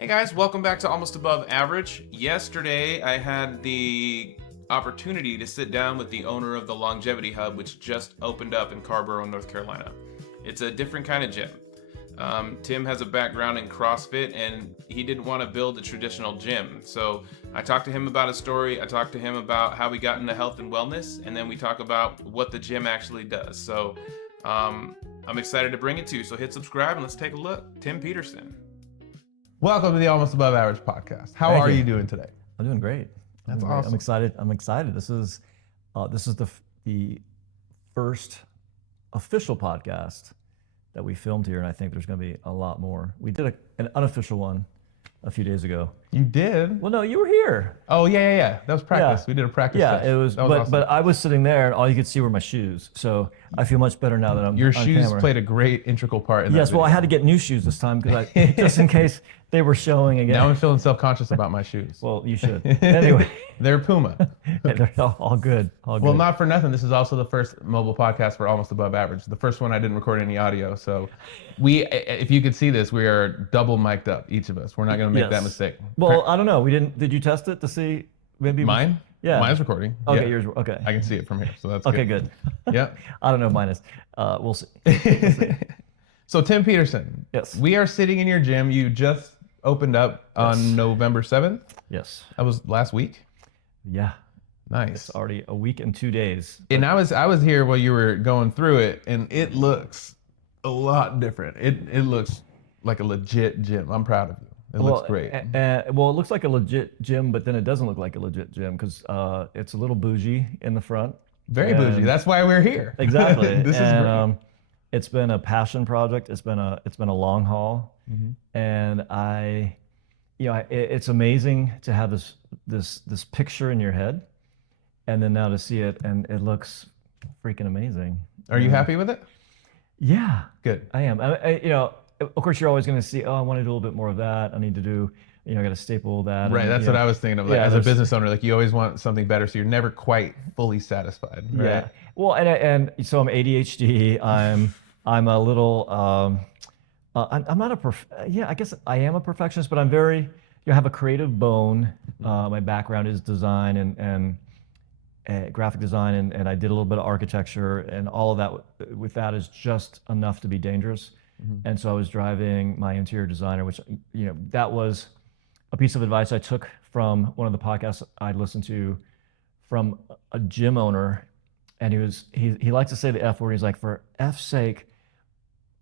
Hey guys, welcome back to Almost Above Average. Yesterday, I had the opportunity to sit down with the owner of the Longevity Hub, which just opened up in Carrboro, North Carolina. It's a different kind of gym. Tim has a background in CrossFit, and he didn't want to build a traditional gym. So I talked to him about his story. I talked to him about how we got into health and wellness, and then we talk about what the gym actually does. So I'm excited to bring it to you. So hit subscribe and let's take a look. Tim Peterson. Welcome to the Almost Above Average podcast. How are you doing today? I'm doing great. That's awesome. I'm excited. This is the first official podcast that we filmed here, and I think there's going to be a lot more. We did an unofficial one a few days ago. You did? Well, no, you were here. Oh yeah. That was practice. Yeah. We did a practice. Yeah, session. it was. Awesome. But I was sitting there, and all you could see were my shoes. So I feel much better now that I'm Your on shoes camera. played a great integral part in that Yes, well, I video. had to get new shoes this time because just in case they were showing again. Now I'm feeling self-conscious about my shoes. Well, you should. Anyway, They're Puma. they're all good. All good. Well, not for nothing. This is also the first mobile podcast for Almost Above Average. The first one I didn't record any audio, so if you could see this, we are double mic'd up, each of us. We're not going to make that mistake. Well, I don't know. We didn't. Did you test it to see? Maybe Mine? Yeah. Mine's recording. Okay, Yeah. yours. Okay. I can see it from here, so that's Okay, good. good. Yeah. I don't know if mine is. We'll see. We'll see. So Tim Peterson. Yes. We are sitting in your gym. You just opened up on November 7th. Yes. That was last week. Yeah. Nice. It's already a week and 2 days. And I was here while you were going through it, and it looks a lot different. It looks like a legit gym. I'm proud of you. It looks great. Well, it looks like a legit gym, but then it doesn't look like a legit gym because it's a little bougie in the front. Very bougie. That's why we're here. Exactly. This is great. It's been a passion project. It's been a long haul, and it's amazing to have this picture in your head, and then now to see it, and it looks freaking amazing. Are you happy with it? Yeah, Good. I am. Of course, you're always going to see. Oh, I want to do a little bit more of that. I need to do. I got to staple that. Right. And, That's what I was thinking of. Like, yeah, as a business owner, like you always want something better, so you're never quite fully satisfied. Right? Yeah. Well, and so I'm ADHD. I'm a little. I'm not I guess I am a perfectionist, but I'm very. I have a creative bone. My background is design and graphic design, and I did a little bit of architecture, and all of that. With that is just enough to be dangerous. And so I was driving my interior designer, which that was a piece of advice I took from one of the podcasts I listened to from a gym owner, and he likes to say the F word. He's like, for F's sake,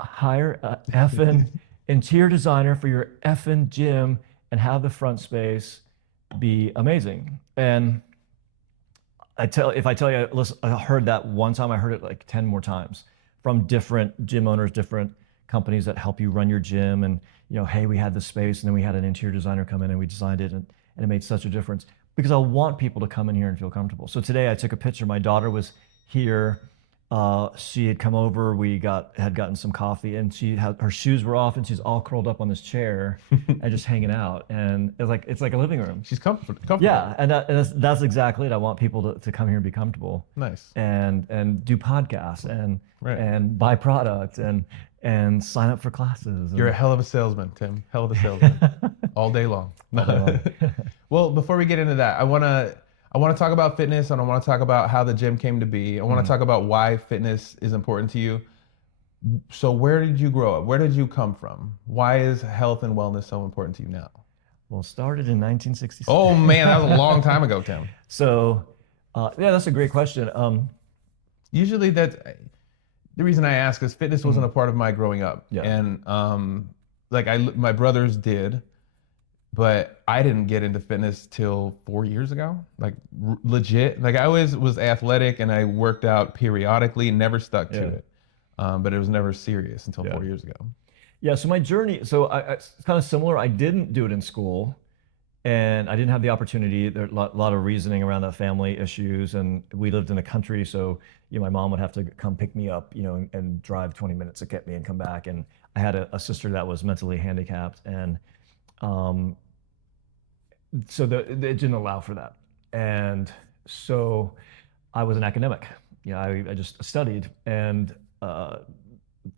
hire a effing interior designer for your effing gym and have the front space be amazing. And if I tell you, listen, I heard that one time, I heard it like 10 more times from different gym owners, different companies that help you run your gym, and hey, we had the space, and then we had an interior designer come in and we designed it, and it made such a difference because I want people to come in here and feel comfortable. So today I took a picture. My daughter was here. She had come over. We had gotten some coffee, and her shoes were off, and she's all curled up on this chair and just hanging out. And it's like a living room. She's comfortable. Yeah, and that's exactly it. I want people to come here and be comfortable. Nice. And do podcasts and buy product and sign up for classes. You're a hell of a salesman, Tim. Hell of a salesman. All day long. Well, before we get into that, I want to talk about fitness, and I want to talk about how the gym came to be. I want to talk about why fitness is important to you. So where did you grow up? Where did you come from? Why is health and wellness so important to you now? Well, it started in 1966. Oh man, that was a long time ago, Tim. So, that's a great question. Usually the reason I ask is fitness wasn't a part of my growing up. Yeah. And my brothers did, but I didn't get into fitness till 4 years ago, like legit. Like I always was athletic and I worked out periodically, never stuck to it. But it was never serious until 4 years ago. Yeah, so my journey, it's kind of similar. I didn't do it in school, and I didn't have the opportunity. There are a lot of reasoning around the family issues, and we lived in the country, so my mom would have to come pick me up, and drive 20 minutes to get me and come back. And I had a sister that was mentally handicapped, and so it didn't allow for that. And so I was an academic. I just studied, and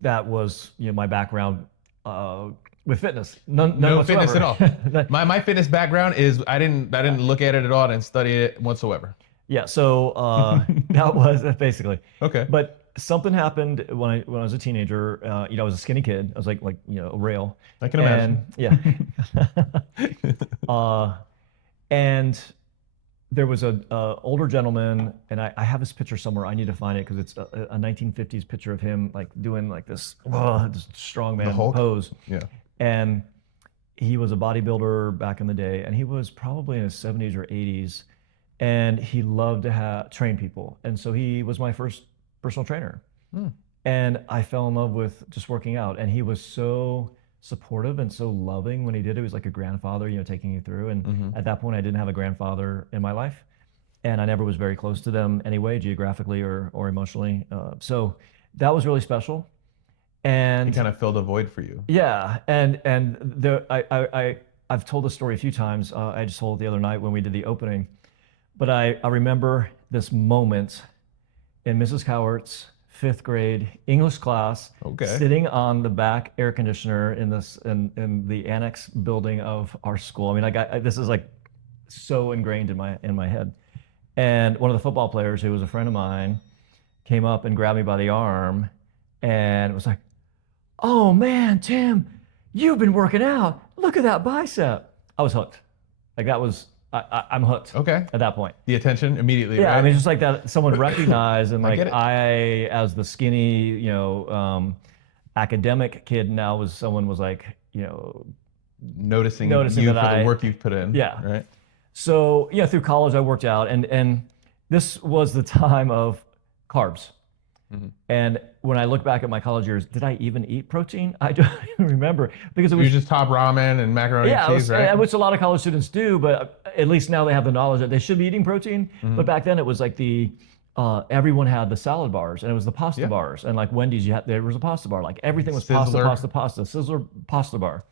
that was my background With fitness, none No fitness at whatsoever. all. My fitness background is I didn't look at it at all. I didn't study it whatsoever. Yeah, so that was basically. Okay. But something happened when I was a teenager. I was a skinny kid. I was like a rail. I can imagine. Yeah. And there was a older gentleman, and I have this picture somewhere. I need to find it because it's a 1950s picture of him like doing like this strongman pose. Yeah. And he was a bodybuilder back in the day, and he was probably in his 70s or 80s, and he loved to train people. And so he was my first personal trainer. And I fell in love with just working out. And he was so supportive and so loving when he did it. He was like a grandfather, taking you through. And at that point, I didn't have a grandfather in my life, and I never was very close to them anyway, geographically or emotionally. So that was really special. And He kind of filled a void for you. yeah, and I've told this story a few times. I just told it the other night when we did the opening, but I remember this moment in Mrs. Cowart's 5th grade English class, sitting on the back air conditioner in the annex building of our school. I mean, this is like so ingrained in my head. And one of the football players, who was a friend of mine, came up and grabbed me by the arm and was like, "Oh man, Tim, you've been working out. Look at that bicep." I was hooked. Like that was, I'm hooked. Okay. At that point. The attention immediately. Yeah, right? I mean, just like that, someone recognized, and like get it. I, as the skinny, academic kid, now was someone was like, noticing that you for I- the work you've put in. Yeah. Right. So through college I worked out, and this was the time of carbs. And when I look back at my college years, did I even eat protein? I don't even remember, because it was You just top ramen and macaroni and cheese, right? which a lot of college students do, but at least now they have the knowledge that they should be eating protein. But back then it was like everyone had the salad bars, and it was the pasta bars, and like Wendy's, there was a pasta bar. Like everything was Sizzler. pasta, Sizzler pasta bar.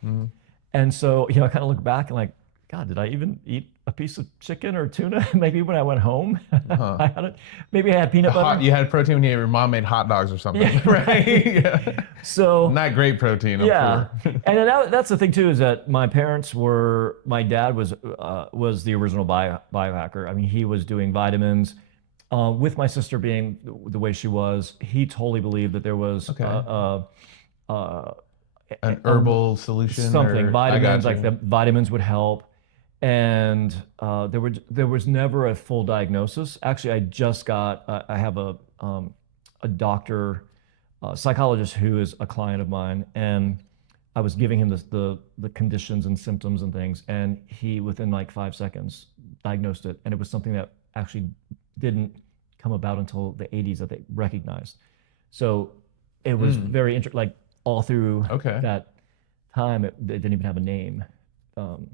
And so I kind of look back and like, God, did I even eat a piece of chicken or tuna? Maybe when I went home, I had it. Maybe I had peanut butter. You had protein when your mom made hot dogs or something. Yeah. Right. Yeah. So Not great protein. I'm yeah, sure. and then that's the thing too, is that my parents were. My dad was the original biohacker. I mean, he was doing vitamins. With my sister being the way she was, he totally believed that there was An herbal solution. something, or, vitamins, like the vitamins would help. And there was never a full diagnosis. Actually, I just got. I have a doctor, psychologist who is a client of mine, and I was giving him the conditions and symptoms and things, and he within like 5 seconds diagnosed it, and it was something that actually didn't come about until the 80s that they recognized. So it was very interesting. Like all through that time, it didn't even have a name.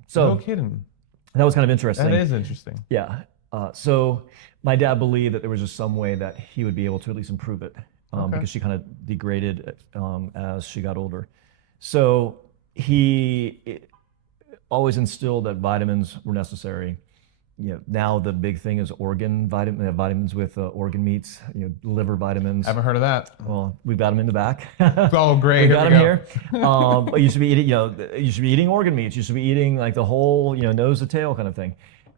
So no kidding. that was kind of interesting. That is interesting. Yeah. So my dad believed that there was just some way that he would be able to at least improve it, because she kind of degraded as she got older. So he always instilled that vitamins were necessary. Now the big thing is vitamins with organ meats, liver vitamins. I haven't heard of that. Well, we've got them in the back. Oh, great. We got them go. here. But you should be eating, you should be eating organ meats. You should be eating like the whole, nose to tail kind of thing.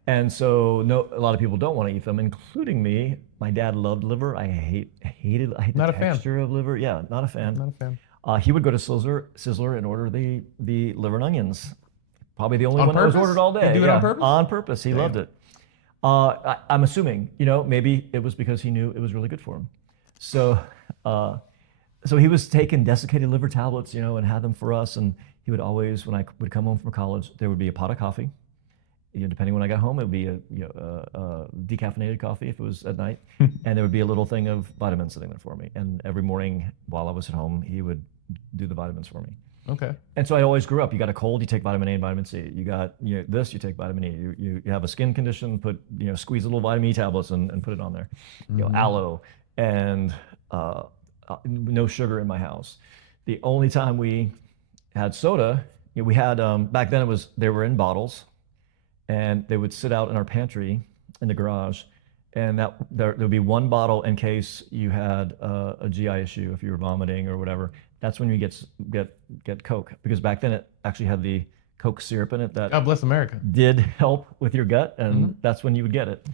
And so a lot of people don't want to eat them, including me. My dad loved liver. I hated Not the a fan. texture of liver. Yeah, not a fan. Not a fan. He would go to Sizzler and order the liver and onions. Probably the only one that was purpose? ordered all day. He'd do it on purpose? On purpose. He loved it. I'm assuming, maybe it was because he knew it was really good for him. So he was taking desiccated liver tablets, and had them for us. And he would always, when I would come home from college, there would be a pot of coffee. Depending when I got home, it would be a decaffeinated coffee if it was at night, and there would be a little thing of vitamins sitting there for me. And every morning while I was at home, he would do the vitamins for me. Okay. And so I always grew up. You got a cold, you take vitamin A and vitamin C. You got this, you take vitamin E. You have a skin condition, squeeze a little vitamin E tablets and put it on there. Aloe, and no sugar in my house. The only time we had soda, we had back then they were in bottles, and they would sit out in our pantry in the garage, and there would be one bottle in case you had a GI issue, if you were vomiting or whatever. that's when you get Coke, because back then it actually had the Coke syrup in it that God bless America. did help with your gut, and that's when you would get it.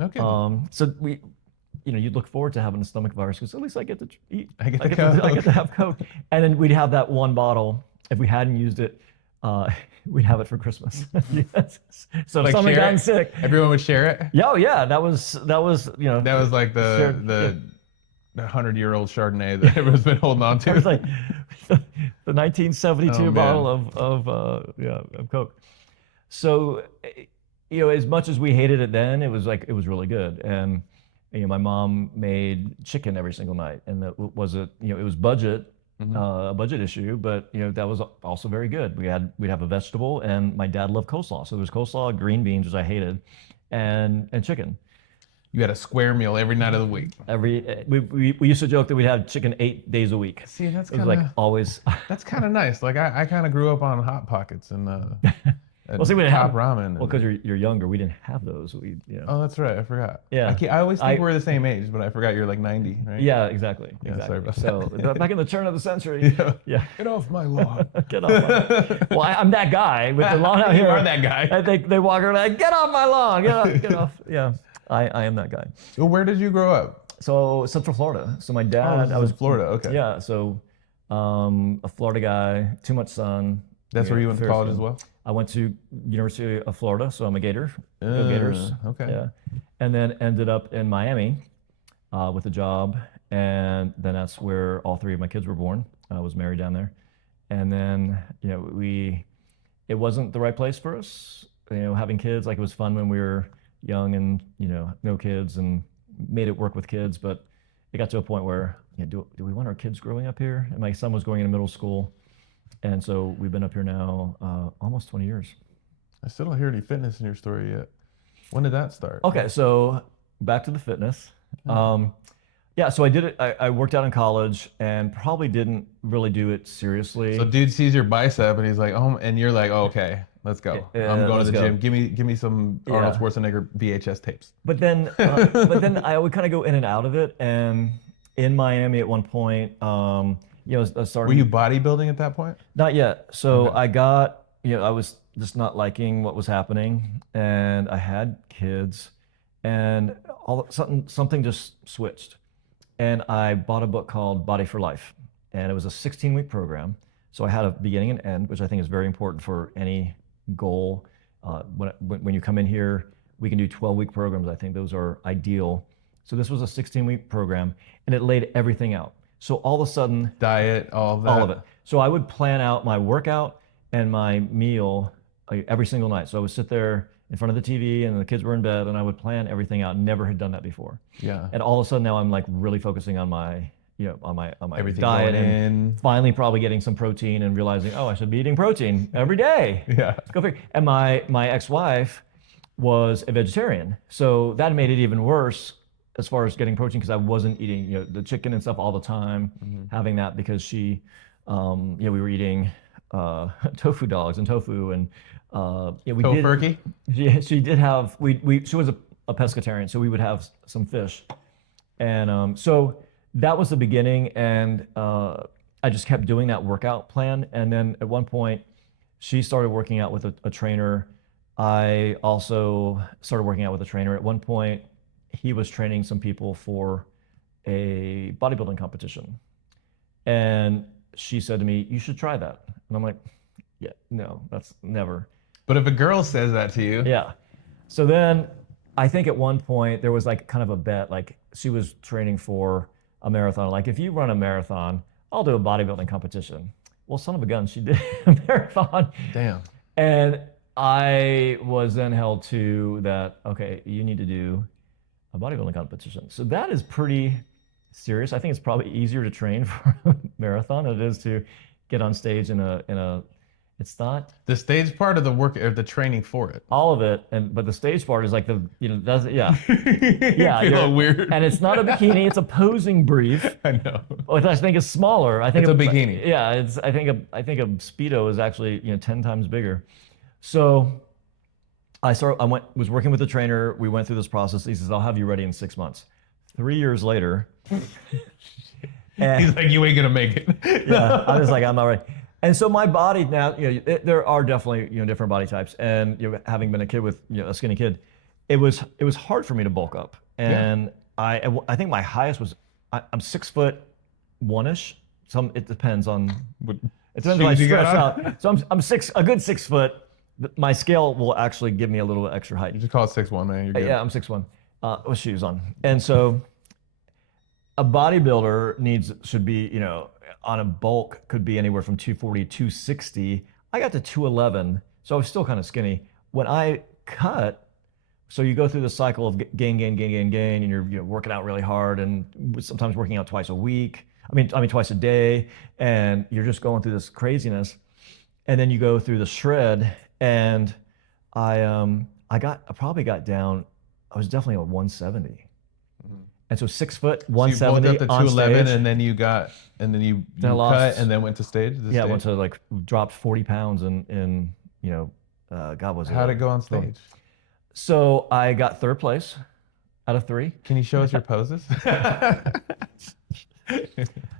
Okay. So you'd look forward to having a stomach virus because at least I get to eat. I get I get to have Coke, and then we'd have that one bottle. If we hadn't used it, we'd have it for Christmas. Yes. So if Like someone share got it? sick, Everyone would share it. yeah, oh yeah, that was That was like the 100-year-old Chardonnay that everyone's been holding on to. It was like the 1972 Oh, man. bottle of Coke. So, as much as we hated it then, it was really good. And my mom made chicken every single night, and it was a budget. A budget issue, but that was also very good. We'd have a vegetable, and my dad loved coleslaw, so there was coleslaw, green beans, which I hated, and chicken. You had a square meal every night of the week. We used to joke that we'd have chicken 8 days a week. See, that's It was kind like of always. that's kind of nice. Like I kind of grew up on Hot Pockets and Well, see, we didn't Top have ramen. Well, because you're younger, we didn't have those. Oh, that's right. I forgot. Yeah. I always think we're the same age, but I forgot you're like 90, right? Yeah, exactly. Yeah, exactly. sorry about So back in the turn of the century. Yeah. Get off my lawn. Get off. Well, I'm that guy with the lawn out You here. are that guy. I think they walk around like, get off my lawn. Get off. Yeah. I am that guy. Well, where did you grow up? So Central Florida. So my dad. I was in Florida. Okay. Yeah. So a Florida guy. Too much sun. That's where you went to college as well. I went to University of Florida, so I'm a Gator. Go Gators. Okay. Yeah. And then ended up in Miami with a job, and then that's where all 3 of my kids were born. I was married down there, and then it wasn't the right place for us. Having kids, like, it was fun when we were young and no kids, and made it work with kids, but it got to a point where do we want our kids growing up here? And my son was going into middle school. And so we've been up here now almost 20 years. I still don't hear any fitness in your story yet. When did that start? Okay, so back to the fitness. Yeah, so I did it. I worked out in college and probably didn't really do it seriously. So dude sees your bicep and he's like, oh, and you're like, oh, okay, let's go. I'm going to the gym. Give me some Arnold Schwarzenegger VHS tapes. But then I would kind of go in and out of it. And in Miami at one point, I started. Were you bodybuilding at that point? Not yet. So I got, I was just not liking what was happening, and I had kids, and something just switched, and I bought a book called Body for Life, and it was a 16-week program. So I had a beginning and end, which I think is very important for any goal. When you come in here, we can do 12-week programs. I think those are ideal. So this was a 16-week program, and it laid everything out. So all of a sudden, diet, all of that. All of it. So I would plan out my workout and my meal every single night. So I would sit there in front of the TV, and the kids were in bed, and I would plan everything out. Never had done that before. Yeah. And all of a sudden now I'm like really focusing on my, on my everything diet, going and finally probably getting some protein and realizing, I should be eating protein every day. Yeah. Go figure. And my ex-wife was a vegetarian, so that made it even worse as far as getting protein, because I wasn't eating the chicken and stuff all the time, having that because she, we were eating tofu dogs and tofu, and we Tofurkey? She did have she was a pescatarian, so we would have some fish, and so that was the beginning, and I just kept doing that workout plan, and then at one point she started working out with a trainer. I also started working out with a trainer. At one point, he was training some people for a bodybuilding competition. And she said to me, you should try that. And I'm like, yeah, no, that's never. But if a girl says that to you. Yeah. So then I think at one point there was like kind of a bet, like she was training for a marathon. Like, if you run a marathon, I'll do a bodybuilding competition. Well, son of a gun, she did a marathon. Damn. And I was then held to that, okay, you need to do a bodybuilding competition. So that is pretty serious. I think it's probably easier to train for a marathon than it is to get on stage in a it's not the stage part of the work or the training for it. All of it, but the stage part is like does it, yeah. Yeah, feel weird. And it's not a bikini, it's a posing brief. I know. Which I think is smaller. I think it's a bikini. Yeah, I think a Speedo is actually 10 times bigger. So I was working with a trainer. We went through this process. He says, I'll have you ready in 6 months. 3 years later, He's like, you ain't gonna make it. Yeah, I'm just like, I'm all right. And so my body now, there are definitely, different body types. And, having been a kid with, a skinny kid, it was hard for me to bulk up. And I think my highest was, I'm 6'1"ish. It depends on, it depends if I shoes you stretch got out. So I'm a good 6 foot. My scale will actually give me a little extra height. You just call it 6'1", man. You're good. Yeah, I'm 6'1", with shoes on. And so a bodybuilder should be, on a bulk could be anywhere from 240, 260. I got to 211, so I was still kind of skinny. When I cut, so you go through the cycle of gain, and you're working out really hard, and sometimes working out twice a week. I mean twice a day, and you're just going through this craziness. And then you go through the shred, and I probably got down. I was definitely at 170. And so 6 foot, 170 so you bulked up to on 211, stage. And then you cut, and then went to stage. Yeah, I went to dropped 40 pounds in God, was it? How'd it go on stage? So I got 3rd place out of 3. Can you show us your poses?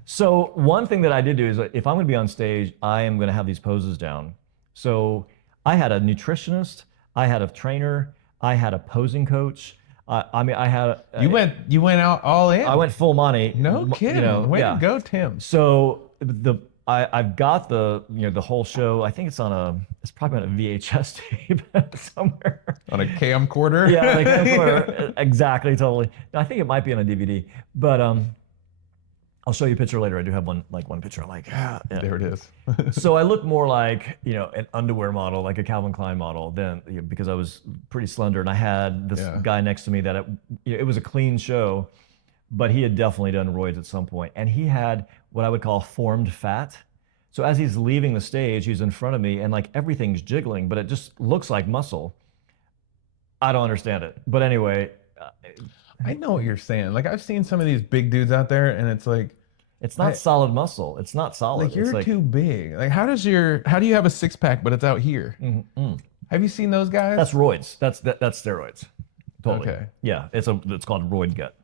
So one thing that I did do is, if I'm going to be on stage, I am going to have these poses down. So I had a nutritionist, I had a trainer, I had a posing coach. I had. You went out all in. I went full money. No kidding. Way to go, Tim. So I've got the whole show. I think it's probably on a VHS tape somewhere. On a camcorder. Yeah, on a camcorder. Exactly, totally. No, I think it might be on a DVD, but I'll show you a picture later. I do have one picture. I'm like, yeah. There it is. So I look more like, an underwear model, like a Calvin Klein model, than because I was pretty slender, and I had this guy next to me that it was a clean show, but he had definitely done roids at some point, and he had what I would call formed fat. So as he's leaving the stage, he's in front of me, and everything's jiggling, but it just looks like muscle. I don't understand it, but anyway. I know what you're saying. I've seen some of these big dudes out there, and it's like, it's not solid muscle. It's not solid. You're too big. How do you have a 6-pack, but it's out here? Mm-hmm. Have you seen those guys? That's roids. That's steroids. Totally. Okay. Yeah, it's called roid gut.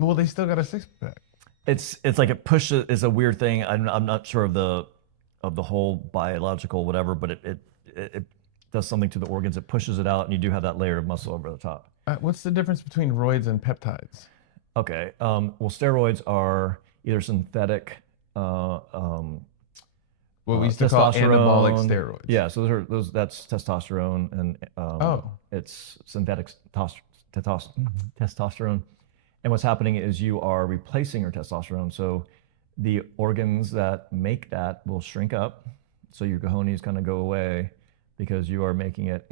Well, they still got a 6-pack. It's like it pushes is a weird thing. I'm not sure of the whole biological whatever, but it does something to the organs. It pushes it out, and you do have that layer of muscle over the top. What's the difference between roids and peptides? Okay. Well, steroids are either synthetic. What we used to call anabolic steroids. Yeah. So that's testosterone, and it's synthetic testosterone. And what's happening is you are replacing your testosterone. So the organs that make that will shrink up. So your cojones kind of go away, because you are making it,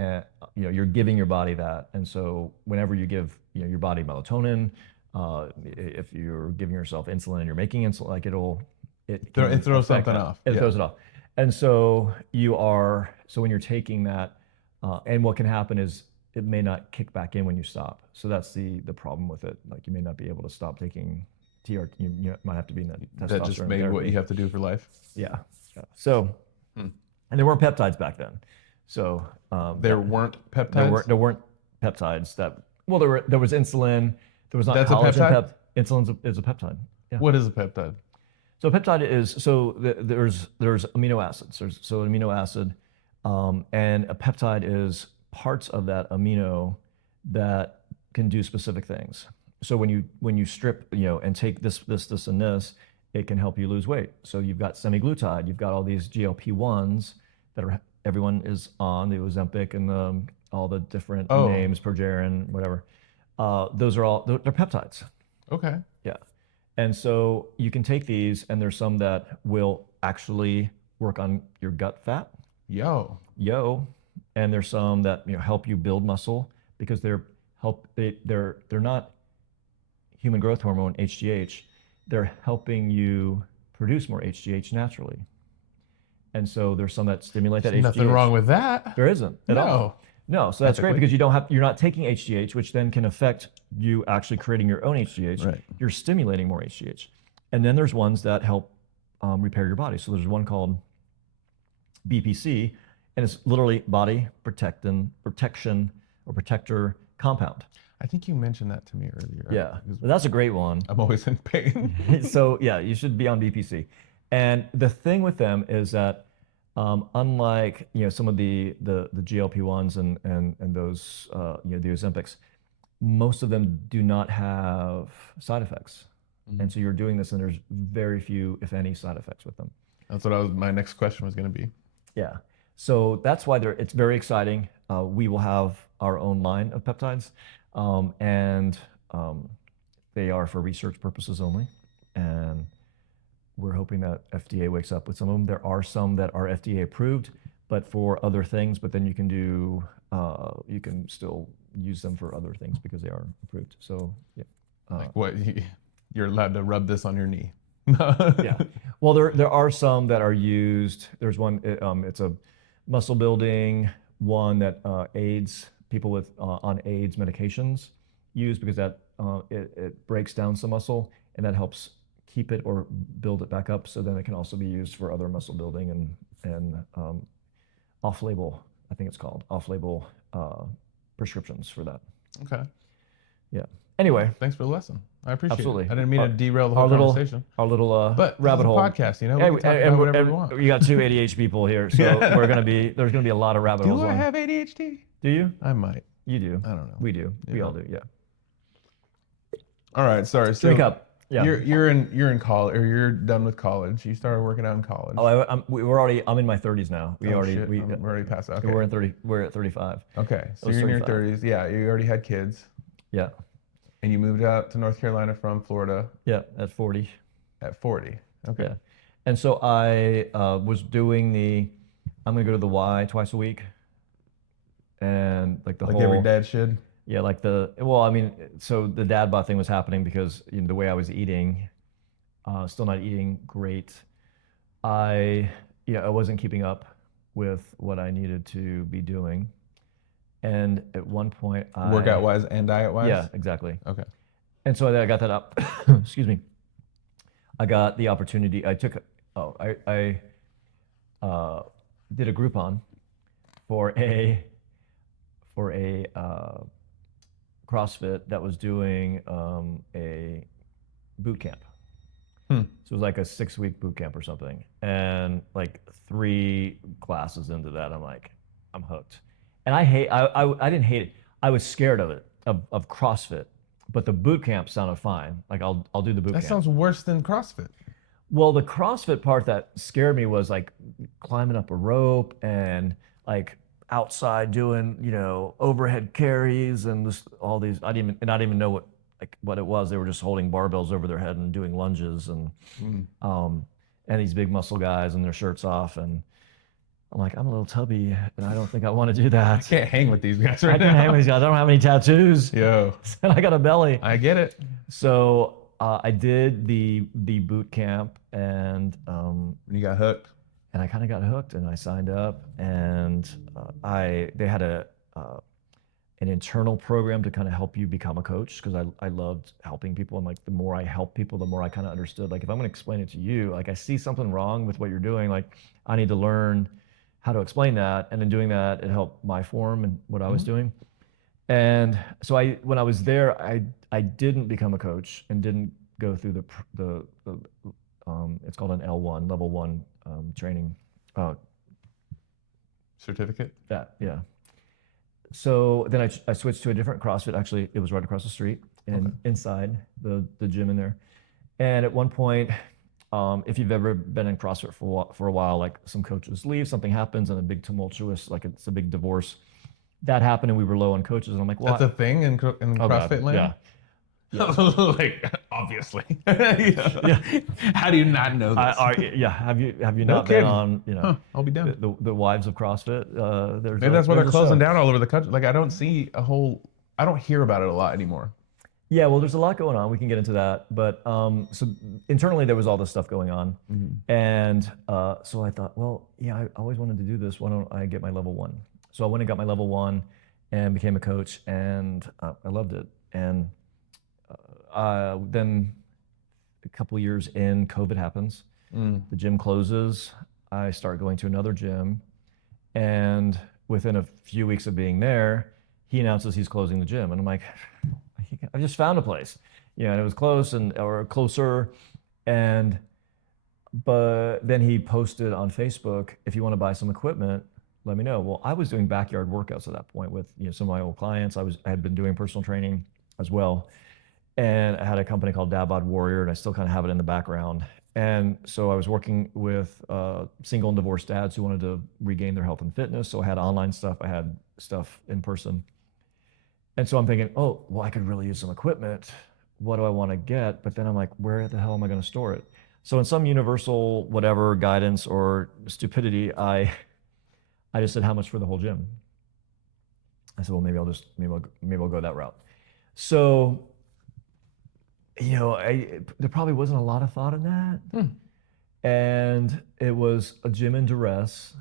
you're giving your body that. And so whenever you give your body melatonin, if you're giving yourself insulin and you're making insulin, it throws something off. It throws it off. And so when you're taking that, and what can happen is it may not kick back in when you stop. So that's the problem with it. You may not be able to stop taking TRT. You might have to be in that testosterone. That just maybe what you have to do for life. Yeah. So, and there weren't peptides back then. So there weren't peptides. There weren't peptides that. Well, there was insulin. There was not. That's collagen. a peptide. Insulin is a peptide. Yeah. What is a peptide? So a peptide is there's amino acids. So an amino acid, and a peptide is parts of that amino that can do specific things. So when you strip and take this and this, it can help you lose weight. So you've got semaglutide. You've got all these GLP-1s that everyone is on, the Ozempic and all the different names, Progerin, whatever. Those are they're peptides. Okay. Yeah. And so you can take these, and there's some that will actually work on your gut fat. Yo. And there's some that help you build muscle, because they're not human growth hormone, HGH. They're helping you produce more HGH naturally. And so there's some that stimulate that HGH. Nothing wrong with that. There isn't at all. No, so that's great, because you're not taking HGH, which then can affect you actually creating your own HGH. Right. You're stimulating more HGH. And then there's ones that help repair your body. So there's one called BPC, and it's literally body protection or protector compound. I think you mentioned that to me earlier. Yeah, Because but that's a great one. I'm always in pain. So yeah, you should be on BPC. And the thing with them is that unlike some of the GLP-1s and those the Ozempics, most of them do not have side effects. And so you're doing this and there's very few, if any, side effects with them. That's what my next question was going to be. Yeah. So that's why it's very exciting. We will have our own line of peptides, and they are for research purposes only. And we're hoping that FDA wakes up with some of them. There are some that are FDA approved, but for other things. But then you can still use them for other things because they are approved. So yeah. Like what? You're allowed to rub this on your knee. Yeah. Well, there are some that are used. There's one. It's a muscle building one that aids people with on AIDS medications use because that it breaks down some muscle and that helps keep it or build it back up. So then it can also be used for other muscle building and off-label. I think it's called off-label prescriptions for that. Okay. Yeah. Anyway, thanks for the lesson. I appreciate absolutely. it. I didn't mean to derail the whole conversation. Our little But rabbit hole podcast, you know, we can talk about whatever we want. You got two ADHD people here, so there's gonna be a lot of rabbit holes. Do I have ADHD? Do you? I might. You do. I don't know. We do. We all do. Yeah. All right. Sorry. So Speak up. Yeah. You're in college, or you're done with college. You started working out in college. Oh, I'm in my 30s now. We're already past that. Okay. We're at 35. Okay. So you're in your 30s. Yeah. You already had kids. Yeah. And you moved out to North Carolina from Florida. Yeah. At 40. At 40. Okay. Yeah. And so I was doing I'm gonna go to the Y twice a week. And like whole every dad should. Yeah, so the dad bod thing was happening because the way I was eating, still not eating great. I wasn't keeping up with what I needed to be doing. And at one point workout wise and diet wise? Yeah, exactly. Okay. And so I got that up. Excuse me. I got the opportunity. I did a Groupon for a CrossFit that was doing a boot camp. So it was like a 6-week boot camp or something. And like 3 classes into that, I'm hooked. And I didn't hate it. I was scared of it, of CrossFit, but the boot camp sounded fine. Like I'll do the boot camp. That sounds worse than CrossFit. Well, the CrossFit part that scared me was like climbing up a rope and like outside doing, overhead carries and all these. I didn't even know what it was. They were just holding barbells over their head and doing lunges and these big muscle guys and their shirts off. And I'm like, I'm a little tubby and I don't think I want to do that. I can't hang with these guys right now. I can't hang with these guys. I don't have any tattoos. Yo. And I got a belly. I get it. So I did the boot camp and you got hooked. And I kind of got hooked, and I signed up, and they had an internal program to kind of help you become a coach because I loved helping people, and like the more I help people, the more I kind of understood. Like if I'm going to explain it to you, like I see something wrong with what you're doing, like I need to learn how to explain that, and in doing that, it helped my form and what I was doing. And so when I was there, I didn't become a coach and didn't go through the it's called an L1 level 1 training certificate. Yeah. So then I switched to a different CrossFit. Actually, it was right across the street and inside the gym in there. And at one point, if you've ever been in CrossFit for a while, like some coaches leave, something happens, and a big tumultuous, like it's a big divorce. That happened, and we were low on coaches. And I'm like, well, that's a thing in CrossFit land. Yeah. Like obviously. Yeah. How do you not know this? Have you not been on I'll be down. The wives of CrossFit? Maybe that's why they're closing down all over the country. Like I don't hear about it a lot anymore. Yeah, well, there's a lot going on. We can get into that, but so internally there was all this stuff going on, and so I thought, well, yeah, I always wanted to do this. Why don't I get my level 1? So I went and got my level 1, and became a coach, and I loved it. And then a couple years in, COVID happens. The gym closes. I start going to another gym, and within a few weeks of being there, he announces he's closing the gym, and I'm like, I just found a place, and it was close or closer, but then he posted on Facebook, if you want to buy some equipment, let me know. Well, I was doing backyard workouts at that point with some of my old clients. I had been doing personal training as well, and I had a company called Dad Bod Warrior, and I still kind of have it in the background. And so I was working with single and divorced dads who wanted to regain their health and fitness. So I had online stuff, I had stuff in person. And so I'm thinking, oh, well, I could really use some equipment. What do I want to get? But then I'm like, where the hell am I going to store it? So in some universal whatever guidance or stupidity, I just said, how much for the whole gym? I said, well, maybe I'll go that route. So, there probably wasn't a lot of thought in that. And it was a gym in duress.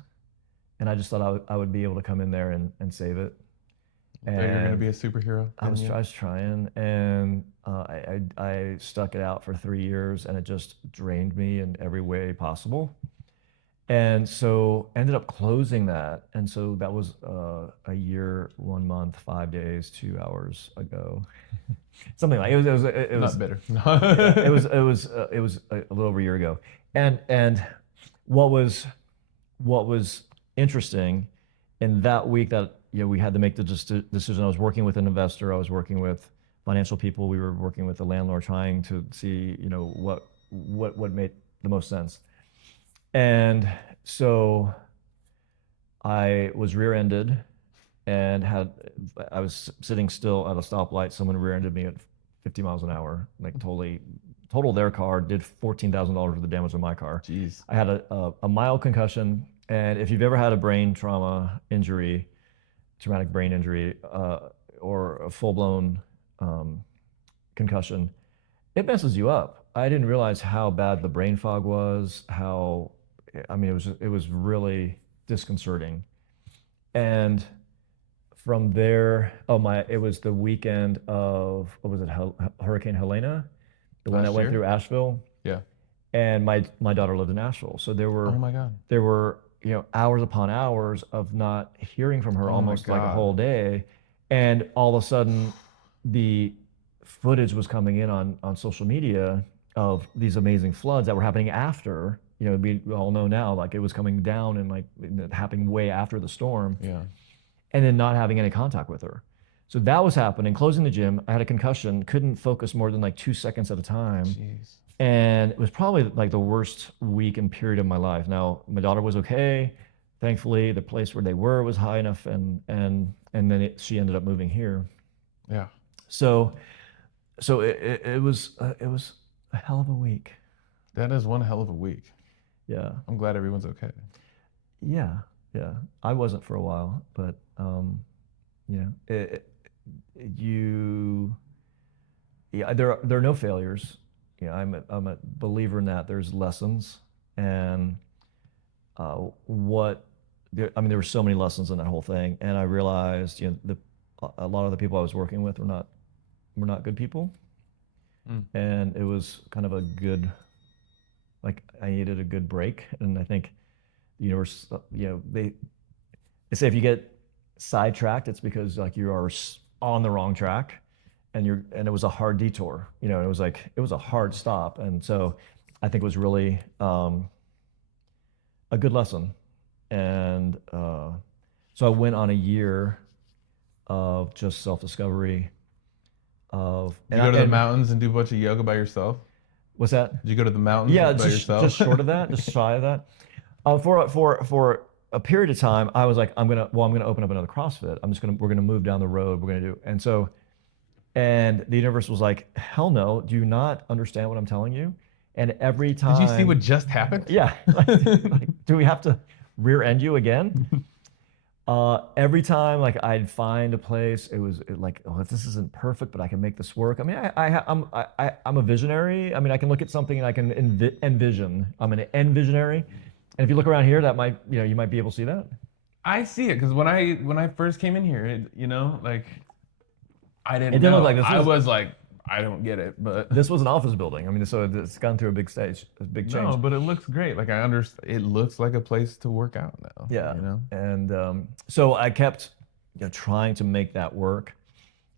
And I just thought I would be able to come in there and save it. And you're going to be a superhero. I was trying, and I stuck it out for 3 years, and it just drained me in every way possible. And so ended up closing that. And so that was a year, 1 month, 5 days, 2 hours ago. Something like it was not bitter. it was a little over a year ago. And what was interesting in that week that we had to make the decision. I was working with an investor. I was working with financial people. We were working with the landlord, trying to see what made the most sense. And so I was rear-ended and I was sitting still at a stoplight. Someone rear-ended me at 50 miles an hour, like totaled their car, did $14,000 worth of damage on my car. Jeez. I had a mild concussion. And if you've ever had a brain trauma injury, traumatic brain injury, or a full-blown concussion, it messes you up. I didn't realize how bad the brain fog was, it was really disconcerting. And from there, it was the weekend of, what was it, Hurricane Helena? The one that went through Asheville? Yeah. And my daughter lived in Asheville. So there were, oh my God. There were, hours upon hours of not hearing from her, almost like a whole day. And all of a sudden, the footage was coming in on social media of these amazing floods that were happening after, we all know now, like it was coming down and happening way after the storm. Yeah. And then not having any contact with her. So that was happening, closing the gym. I had a concussion, couldn't focus more than 2 seconds at a time. Jeez. And it was probably the worst week and period of my life. Now, my daughter was okay. Thankfully, the place where they were was high enough, and then she ended up moving here. Yeah. So it was a hell of a week. That is one hell of a week. Yeah. I'm glad everyone's okay. Yeah. I wasn't for a while, but there are no failures. I'm a believer in that. There's lessons, and there were so many lessons in that whole thing, and I realized a lot of the people I was working with were not good people, and it was kind of a good, I needed a good break, and I think the universe, they say if you get sidetracked, it's because you are on the wrong track. And it was a hard detour, it was a hard stop. And so I think it was really a good lesson. And so I went on a year of just self-discovery Did you go to the mountains and do a bunch of yoga by yourself? What's that? Did you go to the mountains by yourself? Just short of that, just shy of that. For a period of time, I was like, I'm gonna open up another CrossFit. We're gonna move down the road. And the universe was like, hell no, do you not understand what I'm telling you? And every time... Did you see what just happened? Yeah. Do we have to rear end you again? Every time I'd find a place, it was oh, this isn't perfect, but I can make this work. I'm a visionary. I can look at something and I can envision. I'm an envisionary. And if you look around here, that might, you might be able to see that. I see it, because when I first came in here, I didn't know. Look like this. I was like, I don't get it, but this was an office building. So it's gone through a big change. No, but it looks great. I understand. It looks like a place to work out now. Yeah. And so I kept, trying to make that work.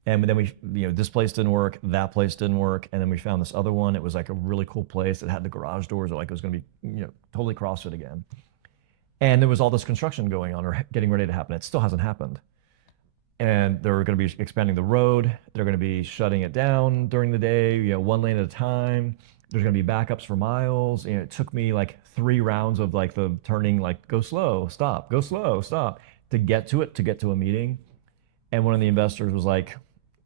And then we, this place didn't work, that place didn't work, and then we found this other one. It was like a really cool place that had the garage doors, like it was going to be, totally CrossFit again. And there was all this construction going on or getting ready to happen. It still hasn't happened. And they're going to be expanding the road. They're going to be shutting it down during the day, one lane at a time. There's going to be backups for miles. It took me like 3 rounds of like the turning, like go slow, stop, go slow, stop, to get to a meeting. And one of the investors was like,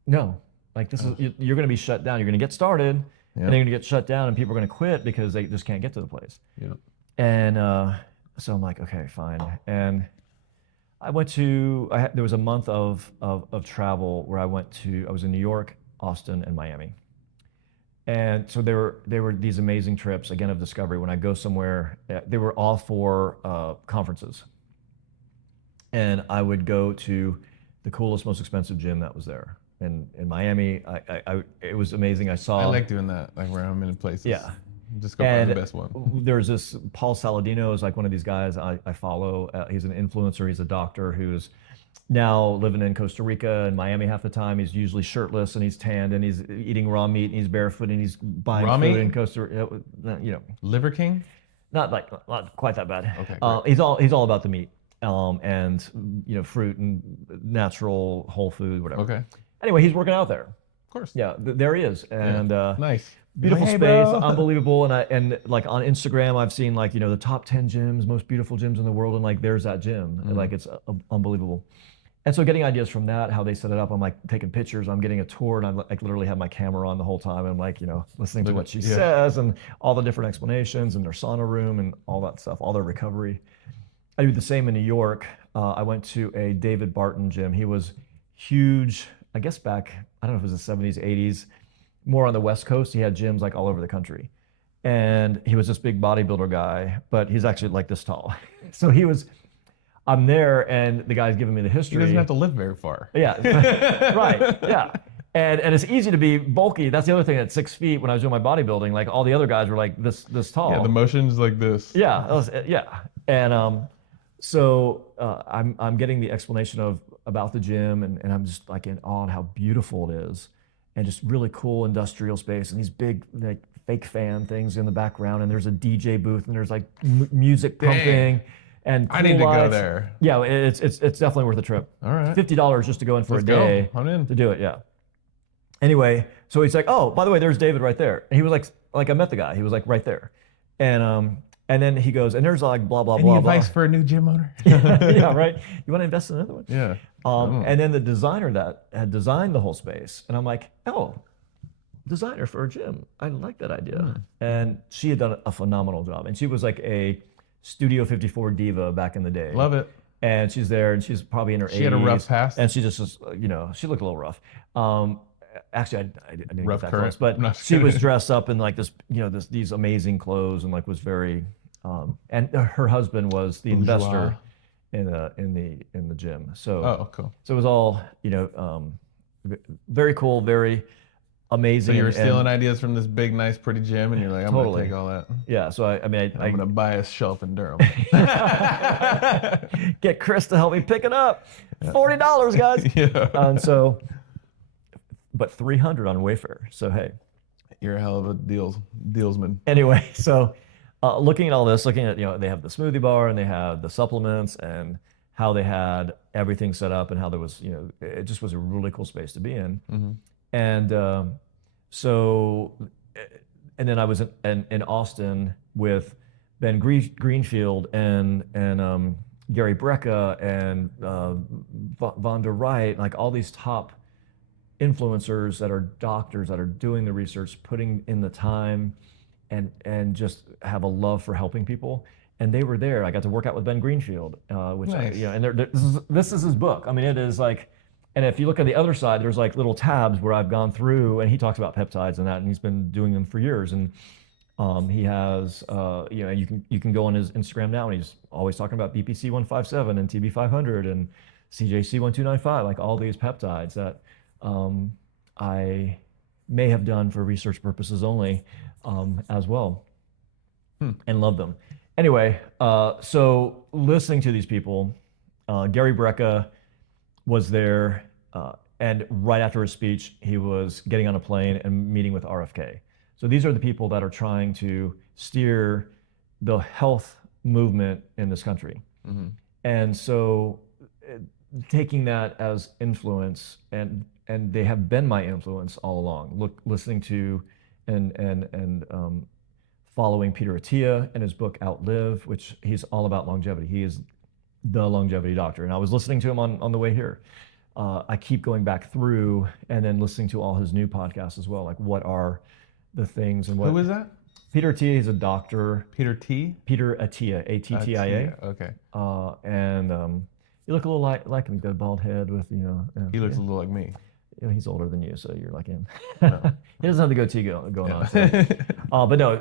no, like this is, you're going to be shut down. You're going to get started and they're going to get shut down and people are going to quit because they just can't get to the place. Yeah. And so I'm like, okay, fine. And I went to, there was a month of travel where I was in New York, Austin, and Miami. And so there were these amazing trips, again, of discovery. When I go somewhere, they were all for conferences. And I would go to the coolest, most expensive gym that was there. And in Miami, it was amazing. I like doing that, like where I'm in places. Yeah. Just go find the best one. There's this Paul Saladino is like one of these guys I follow. He's an influencer. He's a doctor who's now living in Costa Rica and Miami half the time. He's usually shirtless and he's tanned and he's eating raw meat and he's barefoot and he's buying raw food meat? in Costa Rica. Liver King? Not quite that bad. Okay, He's all about the meat and fruit and natural whole food, whatever. Okay. Anyway, he's working out there. Of course. Yeah, there he is. And nice. beautiful Hey, space, bro. unbelievable. And like on Instagram, I've seen like, the top 10 gyms, most beautiful gyms in the world. And like, there's that gym. And like, it's unbelievable. And so getting ideas from that, how they set it up, I'm like taking pictures, I'm getting a tour, and I like literally have my camera on the whole time. I'm like, listening to what she says and all the different explanations and their sauna room and all that stuff, all their recovery. I do the same in New York. I went to a David Barton gym. He was huge, I guess back, I don't know if it was the 70s, 80s, more on the West Coast. He had gyms like all over the country. And he was this big bodybuilder guy, but he's actually like this tall. So I'm there and the guy's giving me the history. He doesn't have to live very far. Yeah, right, yeah. And it's easy to be bulky. That's the other thing, at 6 feet when I was doing my bodybuilding, like all the other guys were like this tall. Yeah, the motion's like this. Yeah, yeah. And so I'm getting the explanation about the gym and I'm just like in awe at how beautiful it is. And just really cool industrial space and these big like fake fan things in the background, and there's a DJ booth and there's like music pumping and cool I need to lights. go there. Yeah, it's definitely worth the trip. All right. $50 just to go in for Let's a day go. I'm in. to do it. Yeah. Anyway, so he's like, oh, by the way, there's David right there. And he was like I met the guy. He was like right there. And then he goes, and there's like blah blah Any blah advice blah. for a new gym owner? Yeah, right. You want to invest in another one? Yeah. And then the designer that had designed the whole space, and I'm like, oh, designer for a gym. I like that idea. And she had done a phenomenal job. And she was like a Studio 54 diva back in the day. Love it. And she's there, and she's probably in her 80s. She had a rough past. And she just was, she looked a little rough. Actually, I didn't Rough get that current. close, but No, she was dressed up in like this, these amazing clothes, and like was very. And her husband was the investor in the gym. So. Oh, cool. So it was all, very cool, very amazing. So you were stealing ideas from this big, nice, pretty gym, and you're like, I'm Totally. gonna take all that. Yeah. So I'm gonna buy a shelf in Durham. get Chris to help me pick it up. $40, guys. Yeah. And so, but $300 on Wayfair. So hey. You're a hell of a dealsman. Anyway, so looking at all this, looking at, they have the smoothie bar and they have the supplements and how they had everything set up and how there was, it just was a really cool space to be in. Mm-hmm. And so, and then I was in Austin with Ben Greenfield and Gary Brecka and Vonda Wright, like all these top influencers that are doctors that are doing the research, putting in the time, and just have a love for helping people. And they were there. I got to work out with Ben Greenfield, which Nice. and this is his book. I mean, it is like, and if you look at the other side, there's like little tabs where I've gone through, and he talks about peptides and that, and he's been doing them for years. And he has, you can go on his Instagram now, and he's always talking about BPC 157 and TB 500 and CJC 1295, like all these peptides that I may have done for research purposes only, as well, and love them. Anyway, so listening to these people, Gary Brecka, was there, and right after his speech, he was getting on a plane and meeting with RFK. So these are the people that are trying to steer the health movement in this country. Mm-hmm. And so taking that as influence, and they have been my influence all along. Listening to and following Peter Attia and his book Outlive, which he's all about longevity. He is the longevity doctor. And I was listening to him on the way here. I keep going back through and then listening to all his new podcasts as well. Like, what are the things and what. Who is that? Peter Attia, he's a doctor. Peter T? Peter Attia, Attia. Okay. And you look a little like him. He's got a bald head with, He looks a little like me. He's older than you, so you're like him. No. He doesn't have the goatee going on. So. But no,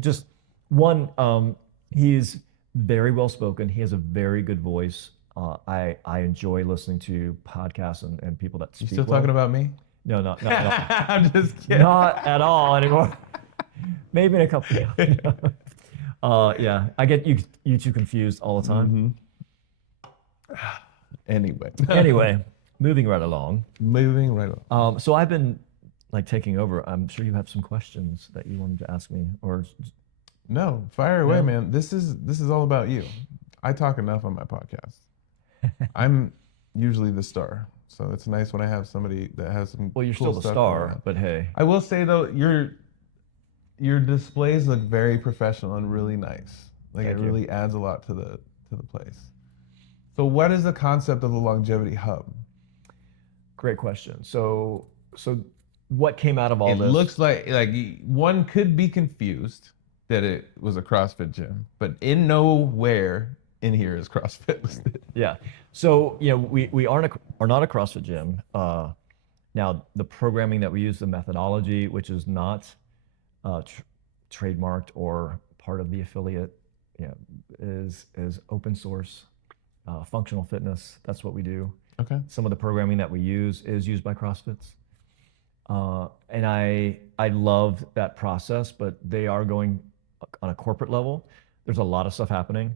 just one, he's very well spoken. He has a very good voice. I enjoy listening to podcasts and people that speak. You still well. talking about me? No, not at all. I'm just kidding. Not at all anymore. Maybe in a couple of years. Yeah, I get you two confused all the time. Mm-hmm. Anyway, moving right along. So I've been like taking over. I'm sure you have some questions that you wanted to ask me, or no, fire away, man. This is all about you. I talk enough on my podcast. I'm usually the star, so it's nice when I have somebody that has some. Well, you're cool still the stuff star, going on. but hey. I will say though, your displays look very professional and really nice. Like Thank it you. really adds a lot to the place. So what is the concept of the Longevity Hub? Great question. So what came out of all this? It looks like one could be confused that it was a CrossFit gym, but in nowhere in here is CrossFit listed. Yeah. So we are not a CrossFit gym. Now the programming that we use, the methodology, which is not trademarked or part of the affiliate, is open source, functional fitness. That's what we do. Okay. Some of the programming that we use is used by CrossFits. And I love that process, but they are going on a corporate level. There's a lot of stuff happening.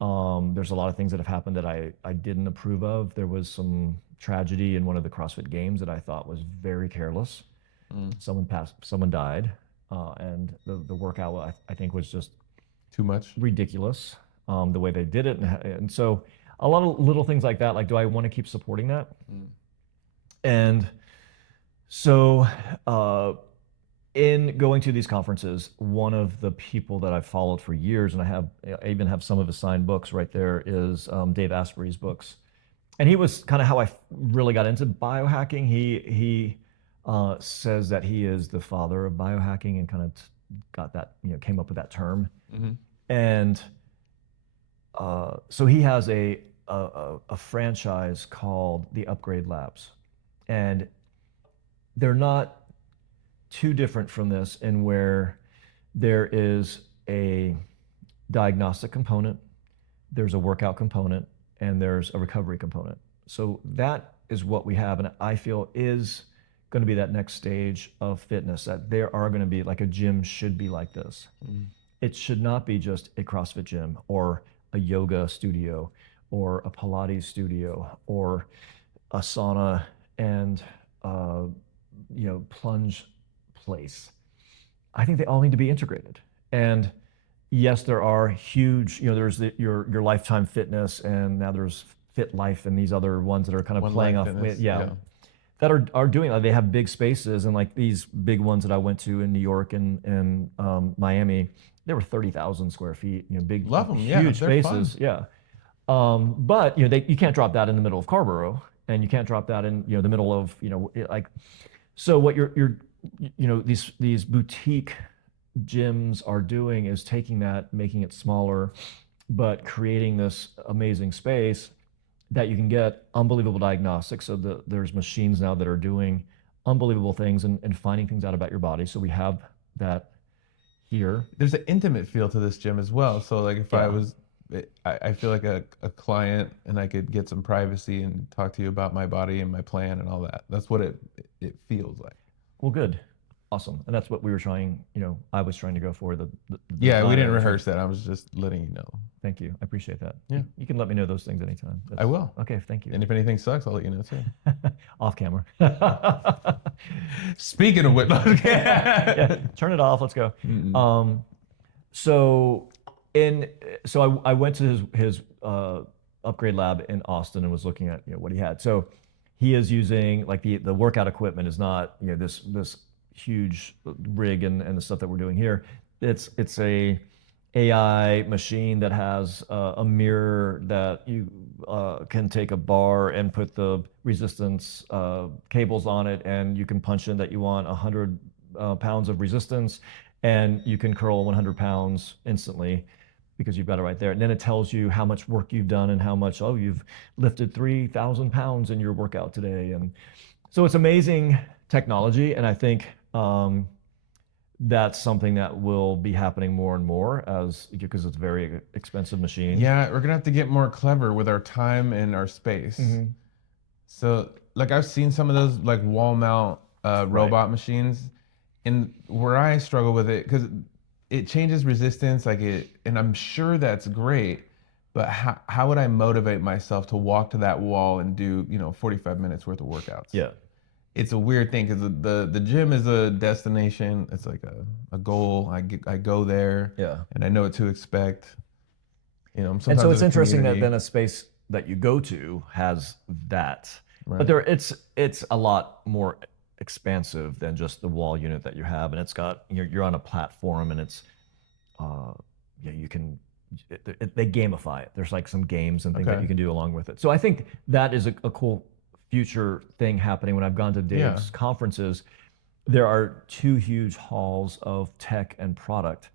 There's a lot of things that have happened that I didn't approve of. There was some tragedy in one of the CrossFit games that I thought was very careless. Someone died, and the workout I think was just Too much? ridiculous, the way they did it. And so a lot of little things like that, like, do I want to keep supporting that? And so in going to these conferences, one of the people that I've followed for years, and I even have some of his signed books right there, is Dave Asprey's books. And he was kind of how I really got into biohacking. He says that he is the father of biohacking and kind of got that, came up with that term. Mm-hmm. And so he has a franchise called the Upgrade Labs, and they're not too different from this in where there is a diagnostic component, there's a workout component, and there's a recovery component. So that is what we have, and I feel is going to be that next stage of fitness, that there are going to be, like, a gym should be like this. It should not be just a CrossFit gym or a yoga studio or a Pilates studio or a sauna and plunge place. I think they all need to be integrated. And yes, there are huge, there's your Lifetime Fitness, and now there's Fit Life and these other ones that are kind of playing off. That are doing that. They have big spaces, and like these big ones that I went to in New York and Miami, they were 30,000 square feet, big, Love them. huge They're spaces. fun. Yeah. But you can't drop that in the middle of Carrboro, and you can't drop that in the middle of so what these boutique gyms are doing is taking that, making it smaller, but creating this amazing space that you can get unbelievable diagnostics. So there's machines now that are doing unbelievable things and finding things out about your body. So we have that here. There's an intimate feel to this gym as well. So like if I feel like a client, and I could get some privacy and talk to you about my body and my plan and all that. That's what it feels like. Well, good. Awesome. And that's what we were trying, I was trying to go for the Yeah, we design didn't of it. rehearse that. I was just letting you know. Thank you. I appreciate that. Yeah. You can let me know those things anytime. I will. Okay, thank you. And if anything sucks, I'll let you know too. Off camera. Speaking of which, Yeah, turn it off. Let's go. So I went to his upgrade lab in Austin and was looking at what he had. So he is using like the workout equipment is not this huge rig and the stuff that we're doing here. It's a AI machine that has a mirror that you can take a bar and put the resistance cables on it, and you can punch in that you want 100 pounds of resistance, and you can curl 100 pounds instantly because you've got it right there. And then it tells you how much work you've done and how much, you've lifted 3,000 pounds in your workout today. And so it's amazing technology. And I think that's something that will be happening more and more because it's a very expensive machine. Yeah, we're gonna have to get more clever with our time and our space. So like I've seen some of those like wall mount robot machines, and where I struggle with it, because it changes resistance, and I'm sure that's great, but how would I motivate myself to walk to that wall and do 45 minutes worth of workouts? Yeah. It's a weird thing because the gym is a destination. It's like a goal. I go there. Yeah. And I know what to expect. And so it's interesting that then a space that you go to has that, but it's a lot more expansive than just the wall unit that you have, and it's got you're on a platform, and it's you can they gamify it. There's like some games and things that you can do along with it. So I think that is a cool future thing happening. When I've gone to Dave's conferences, there are 2 huge halls of tech and product,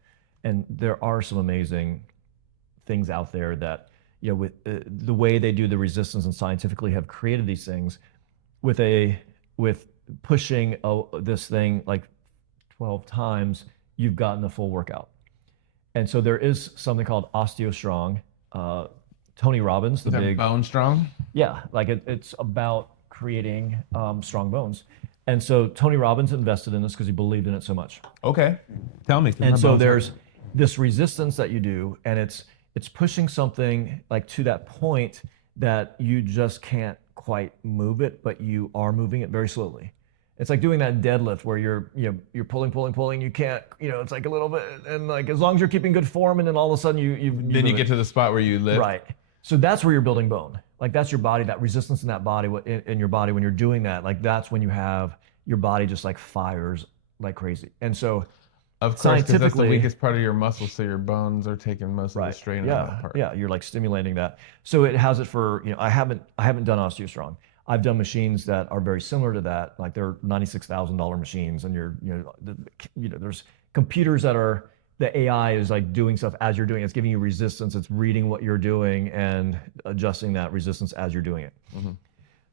and there are some amazing things out there that with the way they do the resistance and scientifically have created these things with pushing this thing like 12 times, you've gotten the full workout. And so there is something called OsteoStrong. Tony Robbins, the big Bone Strong. Yeah, like it's about creating strong bones. And so Tony Robbins invested in this because he believed in it so much. Okay, tell me. And so there's this resistance that you do, and it's pushing something like to that point that you just can't quite move it, but you are moving it very slowly. It's like doing that deadlift where you're pulling. You can't, it's like a little bit, and like as long as you're keeping good form, and then all of a sudden you then you get to the spot where you lift. Right. So that's where you're building bone. Like that's your body, that resistance in that body, in your body when you're doing that. Like that's when you have your body just like fires like crazy. And so, of course, because that's the weakest part of your muscle, so your bones are taking most of the strain on that part. Yeah, you're like stimulating that. So it has it for I haven't done OsteoStrong. I've done machines that are very similar to that. Like they're $96,000 machines, and there's computers that are. The AI is like doing stuff as you're doing it. It's giving you resistance. It's reading what you're doing and adjusting that resistance as you're doing it.